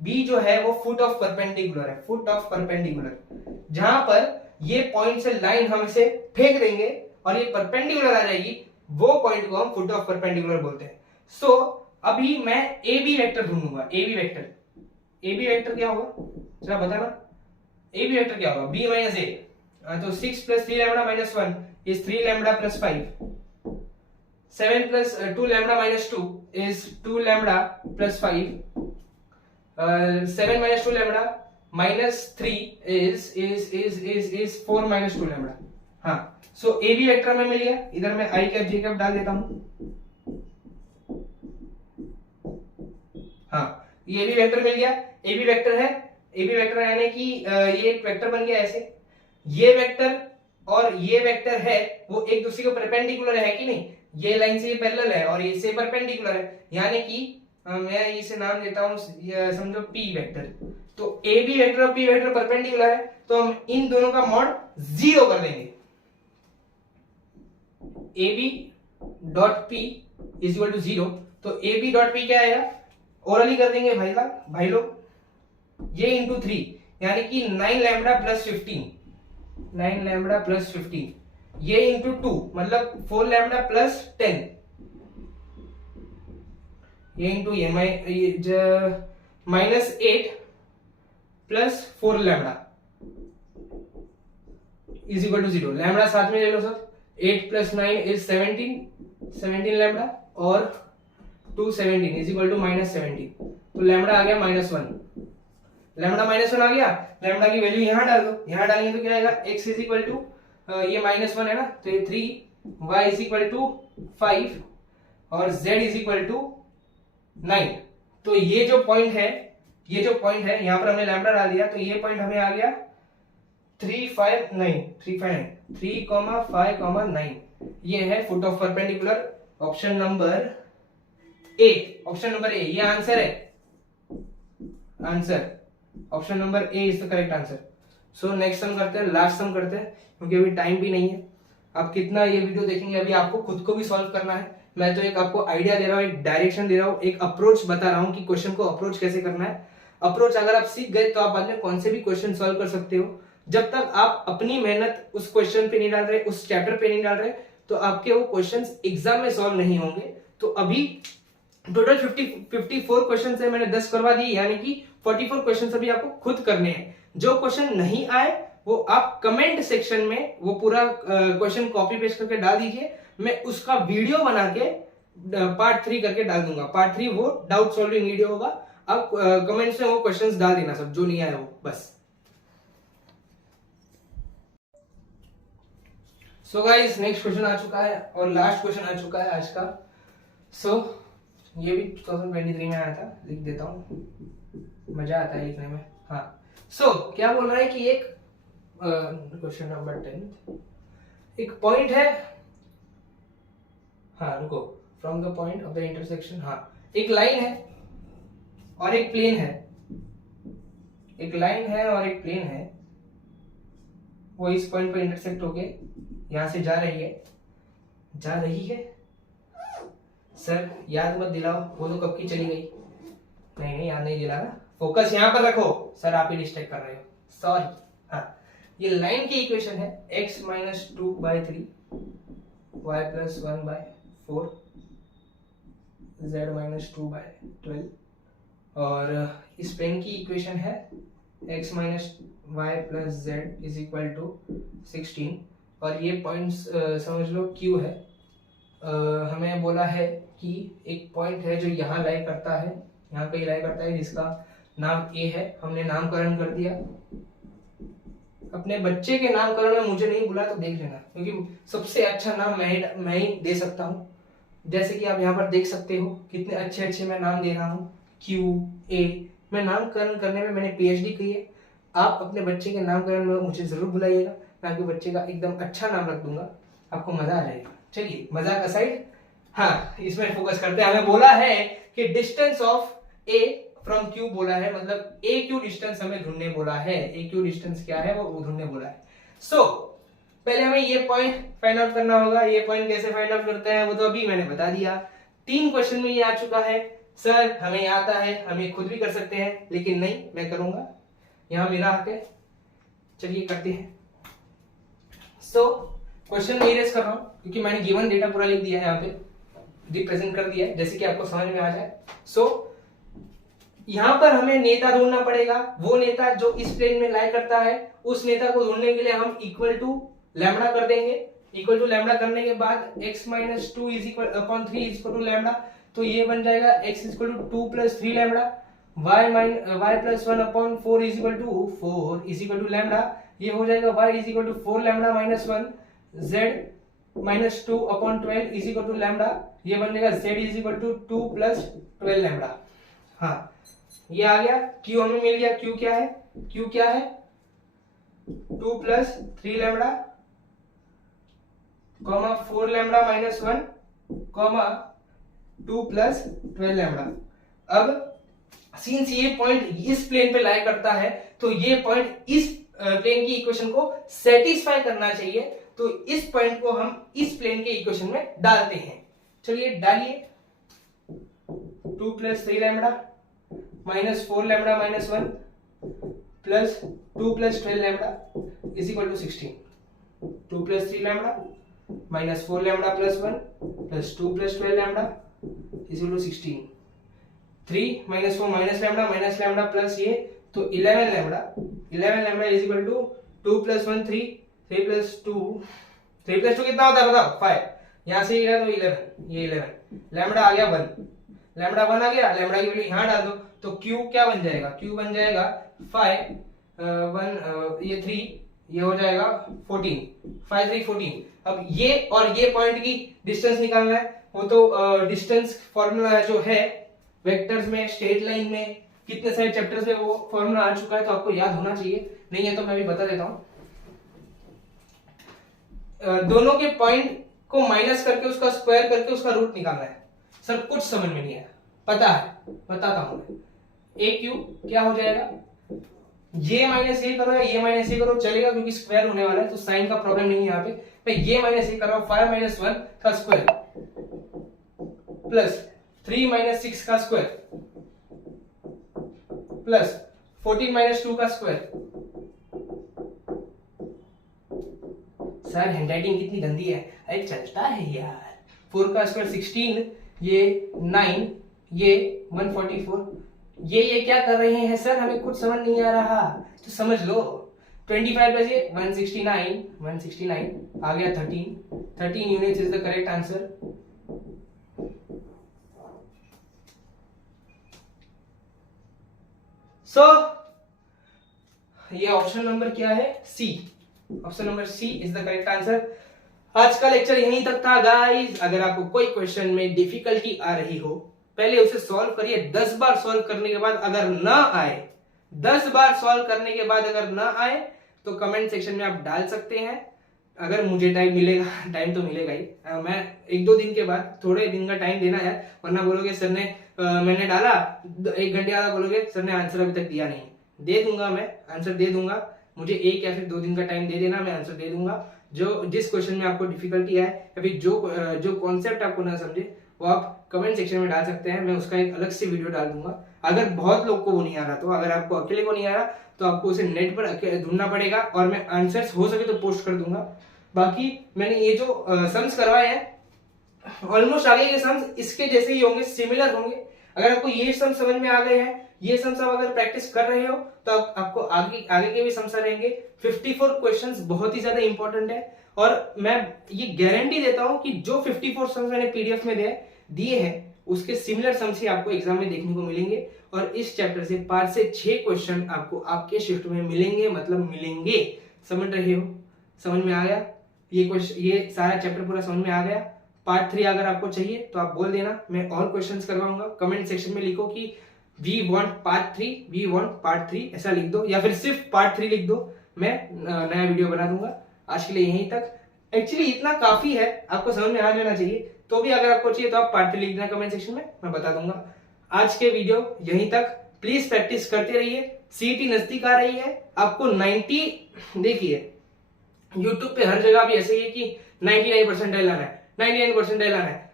बी जो है वो फुट ऑफ परपेंडिकुलर है, फुट ऑफ परपेंडिकुलर। जहां पर ये पॉइंट से लाइन हम इसे फेंक देंगे और ये परपेंडिकुलर आ जाएगी, वो पॉइंट को हम फुट ऑफ परपेंडिकुलर बोलते हैं। सो अभी मैं ए बी वेक्टर ढूंढूंगा। ए बी वेक्टर क्या होगा जरा बताना? ए बी वेक्टर क्या होगा? बी माइनस ए, तो 6 plus 3 lambda minus 1 is 3 lambda plus 5, 7 plus 2 lambda minus 2 is 2 lambda plus 5, 7 minus 2 lambda minus 3 is 4 minus 2 lambda. हाँ, सो ए बी वेक्टर में मिल गया। इधर मैं आई कैप जे कैप डाल देता हूं। हाँ, ये भी वेक्टर मिल गया। ए बी वेक्टर है, ए बी वेक्टर यानी कि ये एक वेक्टर बन गया ऐसे। ये वेक्टर और ये वेक्टर है वो एक दूसरे को परपेंडिकुलर है कि नहीं? ये लाइन से ये पैरेलल है और ये से परपेंडिकुलर है, यानी कि मैं इसे नाम देता हूं समझो पी वेक्टर। तो ए बी वेक्टर और पी वेक्टर परपेंडिकुलर है, तो हम इन दोनों का मॉड 0 कर देंगे। A B dot P is equal to 0। तो ए बी डॉट पी क्या आएगा? ओरली कर देंगे भाई लोग, ये इंटू 3 यानी कि 9 लैम्बडा प्लस 15, 9 लैम्बडा प्लस 15, ये इंटू 2 मतलब 4 लैम्बडा प्लस 10, ये इंटू ये minus 8 plus 4 lambda is equal to 0। Lambda साथ में ले लो सब, 8 प्लस 9 इज 17 लैम्बडा और 217 इज इक्वल टू -17, तो लैम्डा आ गया -1, लैम्डा -1 आ गया। लैम्डा की वैल्यू यहाँ डाल दो, यहाँ डालेंगे तो क्या आएगा, x इज इक्वल टू ये -1 है ना, तो ये 3, y इज इक्वल टू 5 और z इज इक्वल टू 9। तो ये जो पॉइंट है, ये जो पॉइंट है, यहाँ पर हमने लैम्डा डाल दिया, तो ये पॉइंट हमें आ गया 359, 3,5,9। ये है foot of perpendicular, option number A, option number ए, ये आंसर है, answer option number A is the correct answer. So next sum करते हैं, लास्ट सम करते हैं, क्योंकि अभी टाइम भी नहीं है। आप कितना ये वीडियो देखेंगे, अभी आपको खुद को भी सॉल्व करना है। मैं तो एक आपको आइडिया दे रहा हूँ, एक डायरेक्शन दे रहा हूँ, एक अप्रोच बता रहा हूँ कि क्वेश्चन को अप्रोच कैसे करना है। अप्रोच अगर आप सीख गए तो आप बाद में कौन से भी क्वेश्चन सॉल्व कर सकते हो। जब तक आप अपनी मेहनत उस क्वेश्चन पे नहीं डाल रहे, उस चैप्टर पे नहीं डाल रहे, तो आपके वो क्वेश्चंस एग्जाम में सॉल्व नहीं होंगे। तो अभी टोटल 54 क्वेश्चन है, मैंने 10 करवा दिए, यानी कि 44 क्वेश्चन अभी आपको खुद करने हैं। जो क्वेश्चन नहीं आए वो आप कमेंट सेक्शन में वो पूरा क्वेश्चन कॉपी पेस्ट करके डाल दीजिए, मैं उसका वीडियो बना के पार्ट 3 करके डाल दूंगा। पार्ट 3 वो डाउट सॉल्विंग वीडियो होगा। आप कमेंट्स में वो क्वेश्चंस डाल देना, सब जो नहीं आया वो बस। सो गाइस, नेक्स्ट क्वेश्चन आ चुका है और लास्ट क्वेश्चन आ चुका है आज का। सो ये भी 2023 में आया था, लिख देता हूँ, मजा आता है लिखने में। हाँ, सो क्या बोल रहा है कि एक क्वेश्चन नंबर 10, एक पॉइंट है, हाँ रुको, from the point of the intersection, हाँ एक लाइन है और एक प्लेन है, एक लाइन है और एक प्लेन है, वो इस पॉइंट पर इंटरसेक्ट होके यहां से जा रही है, जा रही है। सर याद मत दिलाओ, वो तो कब की चली गई। नहीं नहीं, याद नहीं दिला रहा, फोकस यहाँ पर रखो, सर आप ही डिस्ट्रैक्ट कर रहे हो, सॉरी। हाँ, ये लाइन की इक्वेशन है x - 2/3 y + 1/4 z - 2/12 और इस प्लेन की इक्वेशन है x - y + z = 16 और ये पॉइंट्स समझ लो Q है। हमें बोला है कि एक पॉइंट है जो यहाँ लाई करता है, यहाँ कहीं लाई करता है, जिसका नाम A है। हमने नामकरण कर दिया। अपने बच्चे के नामकरण में मुझे नहीं बुला तो देख लेना, क्योंकि सबसे अच्छा नाम मैं ही दे सकता हूँ। जैसे कि आप यहाँ पर देख सकते हो कितने अच्छे अच्छे मैं नाम दे रहा हूँ, Q, A। मैं नामकरण करने में मैंने PhD की है। आप अपने बच्चे के नामकरण में मुझे जरूर बुलाइएगा, मैं आपके बच्चे का एकदम अच्छा नाम रख दूंगा, आपको मजा आ जाएगा। चलिए मजाक असाइड, हाँ इसमें फोकस करते हैं। हमें बोला है कि distance of A from Q बोला है, मतलब AQ डिस्टेंस हमें ढूंढने बोला है। AQ डिस्टेंस क्या है वो ढूंढने बोला है। सो पहले हमें ये पॉइंट फाइंड आउट करना होगा। ये पॉइंट कैसे फाइंड आउट करते हैं वो तो अभी मैंने बता दिया। 3 क्वेश्चन में ये आ चुका है। सर हमें आता है, हमें खुद भी कर सकते हैं, लेकिन नहीं, मैं करूंगा, यहाँ मेरा हक है। चलिए करते हैं। सो क्वेश्चन में इरेज कर रहा हूँ क्योंकि मैंने गिवन डेटा पूरा लिख दिया है, यहाँ पे रिप्रेजेंट कर दिया है, जैसे कि आपको समझ में आ जाए। सो यहाँ पर हमें नेता ढूंढना पड़ेगा। वो नेता जो इस प्लेन में लाई करता है, उस नेता को ढूंढने के लिए हम इक्वल टू लैम्डा कर देंगे। इक्वल टू लैम्डा करने के बाद x - 2 = 3 = लैम्डा, तो ये बन जाएगा x = 2 + 3 लैम्डा, y + 1/4 = 4 लैम्डा, ये हो जाएगा y = 4 लैम्डा - 1, z - 2/12 = लैम्डा, ये बन जाएगा z = 2 + 12 लैम्डा। हाँ ये आ गया। Q हमें मिल गया। Q क्या है? Q क्या है? 2 + 3 लैम्डा, 4 लैम्डा - 1, 2 + 12 लैम्डा। अब सिंस ये पॉइंट इस प्लेन पे लाई करता है, तो ये पॉइंट इस प्लेन की इक्वेशन को सेटिस्फाई करना चाहिए, तो इस पॉइंट को हम इस प्लेन के इक्वेशन में डालते हैं। चलिए डालिए। 2 + 3 lambda -4 lambda - 1 plus 2 + 12 lambda = 16। 2 + 3 lambda -4 lambda + 1 plus 2 + 12 lambda = 16। 3 - 4 - lambda plus ये, तो 11 लैम्डा। 11 लैम्डा = 2 + 1 3, 3 + 2 कितना होता है बताओ? 5। यहाँ से ये गया तो 11, ये 11 लैम्डा आ गया 1। लैम्डा 1 आ गया, लैम्डा की वैल्यू यहाँ डाल दो तो क्यू क्या बन जाएगा, क्यू बन जाएगा 5 1 ये 3, ये हो जाएगा 14, 5 3 14। अब ये और ये पॉइंट की डिस्टेंस निकालना है, वो तो डिस्टेंस फॉर्मूला जो है वेक्टर्स में, स्ट्रेट लाइन में, कितने सारे चैप्टर्स में वो फॉर्मूला आ चुका है, तो आपको याद होना चाहिए, नहीं है तो मैं भी बता देता हूं। दोनों के पॉइंट को माइनस करके उसका स्क्वायर करके उसका रूट निकालना है। सर कुछ समझ में नहीं आया, पता है, बताता हूं मैं। ए क्यू क्या हो जाएगा, ये माइनस ये करो या ये माइनस ये करो चलेगा, क्योंकि स्क्वायर होने वाला है तो साइन का प्रॉब्लम नहीं है यहाँ पे। मैं ये माइनस ये कर रहा हूं, 5 माइनस 1 का स्क्वायर प्लस 3 माइनस 6 का स्क्वायर प्लस 14 माइनस 2 का स्क्वायर। सर हैंडराइटिंग कितनी गंदी है, अरे चलता है यार। 4 का स्क्वायर 16, ये 9, ये 144, ये क्या कर रहे हैं सर, हमें कुछ समझ नहीं आ रहा तो समझ लो। 25 प्लस ये 169, 169 आ गया 13 units is the correct answer. So ये ऑप्शन नंबर क्या है, C. Option number C is the correct answer. आज का लेक्चर यहीं तक था गाइस। अगर आपको कोई क्वेश्चन में डिफिकल्टी आ रही हो, पहले उसे सॉल्व करिए। 10 बार सॉल्व करने के बाद अगर ना आए, 10 बार सॉल्व करने के बाद अगर ना आए तो कमेंट सेक्शन में आप डाल सकते हैं। अगर मुझे टाइम मिलेगा, टाइम तो मिलेगा ही, मैं 1-2 दिन के बाद, थोड़े दिन का टाइम देना है, वरना बोलोगे सर ने मैंने डाला 1 घंटे बाद बोलोगे सर ने आंसर अभी तक दिया नहीं। दे दूंगा, मैं आंसर दे दूंगा, मुझे 1 या फिर 2 दिन का टाइम दे देना, मैं आंसर दे दूंगा। जो जिस क्वेश्चन में आपको डिफिकल्टी आए या फिर जो कॉन्सेप्ट आपको ना समझे वो आप कमेंट सेक्शन में डाल सकते हैं, मैं उसका एक अलग से वीडियो डाल दूंगा। अगर बहुत लोग को वो नहीं आ रहा, तो अगर आपको अकेले को नहीं आ रहा तो आपको उसे नेट पर ढूंढना पड़ेगा और मैं आंसर्स हो सके तो पोस्ट कर दूंगा। बाकी मैंने ये जो सम्स करवाए हैं ऑलमोस्ट आगे के सम्स इसके जैसे ही होंगे, सिमिलर होंगे। अगर आपको ये सम समझ में आ गए हैं, ये सम्स आप अगर प्रैक्टिस कर रहे हो तो आपको आगे के भी सम्स रहेंगे। 54 क्वेश्चंस बहुत ही ज्यादा इंपॉर्टेंट है और मैं ये गारंटी देता हूं कि जो 54 सम्स मैंने पीडीएफ में दिए हैं उसके सिमिलर सम्स ही आपको एग्जाम में देखने को मिलेंगे। और इस चैप्टर से 5 से 6 क्वेश्चन आपको आपके शिफ्ट में मिलेंगे, मतलब मिलेंगे। समझ रहे हो, समझ में आ गया ये सारा चैप्टर पूरा समझ में आ गया। पार्ट 3 अगर आपको चाहिए तो आप बोल देना, मैं और क्वेश्चंस करवाऊंगा। कमेंट सेक्शन में लिखो कि we want part 3, we want part 3 ऐसा लिख दो, या फिर सिर्फ पार्ट 3 लिख दो, मैं नया वीडियो बना दूंगा। आज के लिए यहीं तक, एक्चुअली इतना काफी है, आपको समझ में आ जाना चाहिए। तो भी अगर आपको चाहिए तो आप पार्ट 3 लिख देना कमेंट सेक्शन में, मैं बता दूंगा। आज के वीडियो यहीं तक, प्लीज प्रैक्टिस करते रहिए। सीईटी नजदीक आ रही है, आपको 90, देखिए यूट्यूब पे हर जगह भी ऐसे ही है कि 99 परसेंटाइल आना है, 99 परसेंटाइल आना है।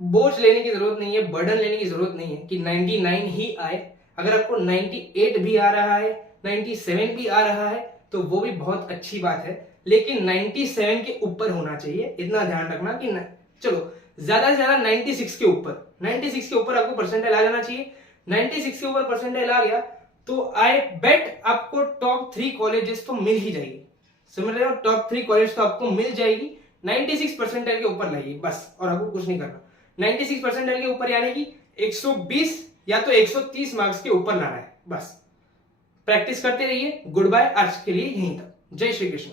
बोझ लेने की जरूरत नहीं है, बर्डन लेने की जरूरत नहीं है कि 99 ही आए। अगर आपको 98 भी आ रहा है, 97 भी आ रहा है तो वो भी बहुत अच्छी बात है, लेकिन 97 के ऊपर होना चाहिए। इतना ध्यान रखना कि चलो ज्यादा से ज्यादा 96 के ऊपर, 96 के ऊपर आपको परसेंटाइल आ जाना चाहिए। 96 के ऊपर परसेंटाइल आ गया तो आई बेट आपको टॉप 3 कॉलेजेस तो मिल ही जाएगी। समझ रहे हो, टॉप 3 कॉलेज तो आपको मिल जाएगी। 96 परसेंटाइल के ऊपर लाइए बस, और आपको कुछ नहीं करना। 96 परसेंटाइल के ऊपर यानी कि 120 या तो 130 मार्क्स के ऊपर लाना है बस। प्रैक्टिस करते रहिए। गुड बाय, आज के लिए यहीं तक। जय श्री कृष्ण।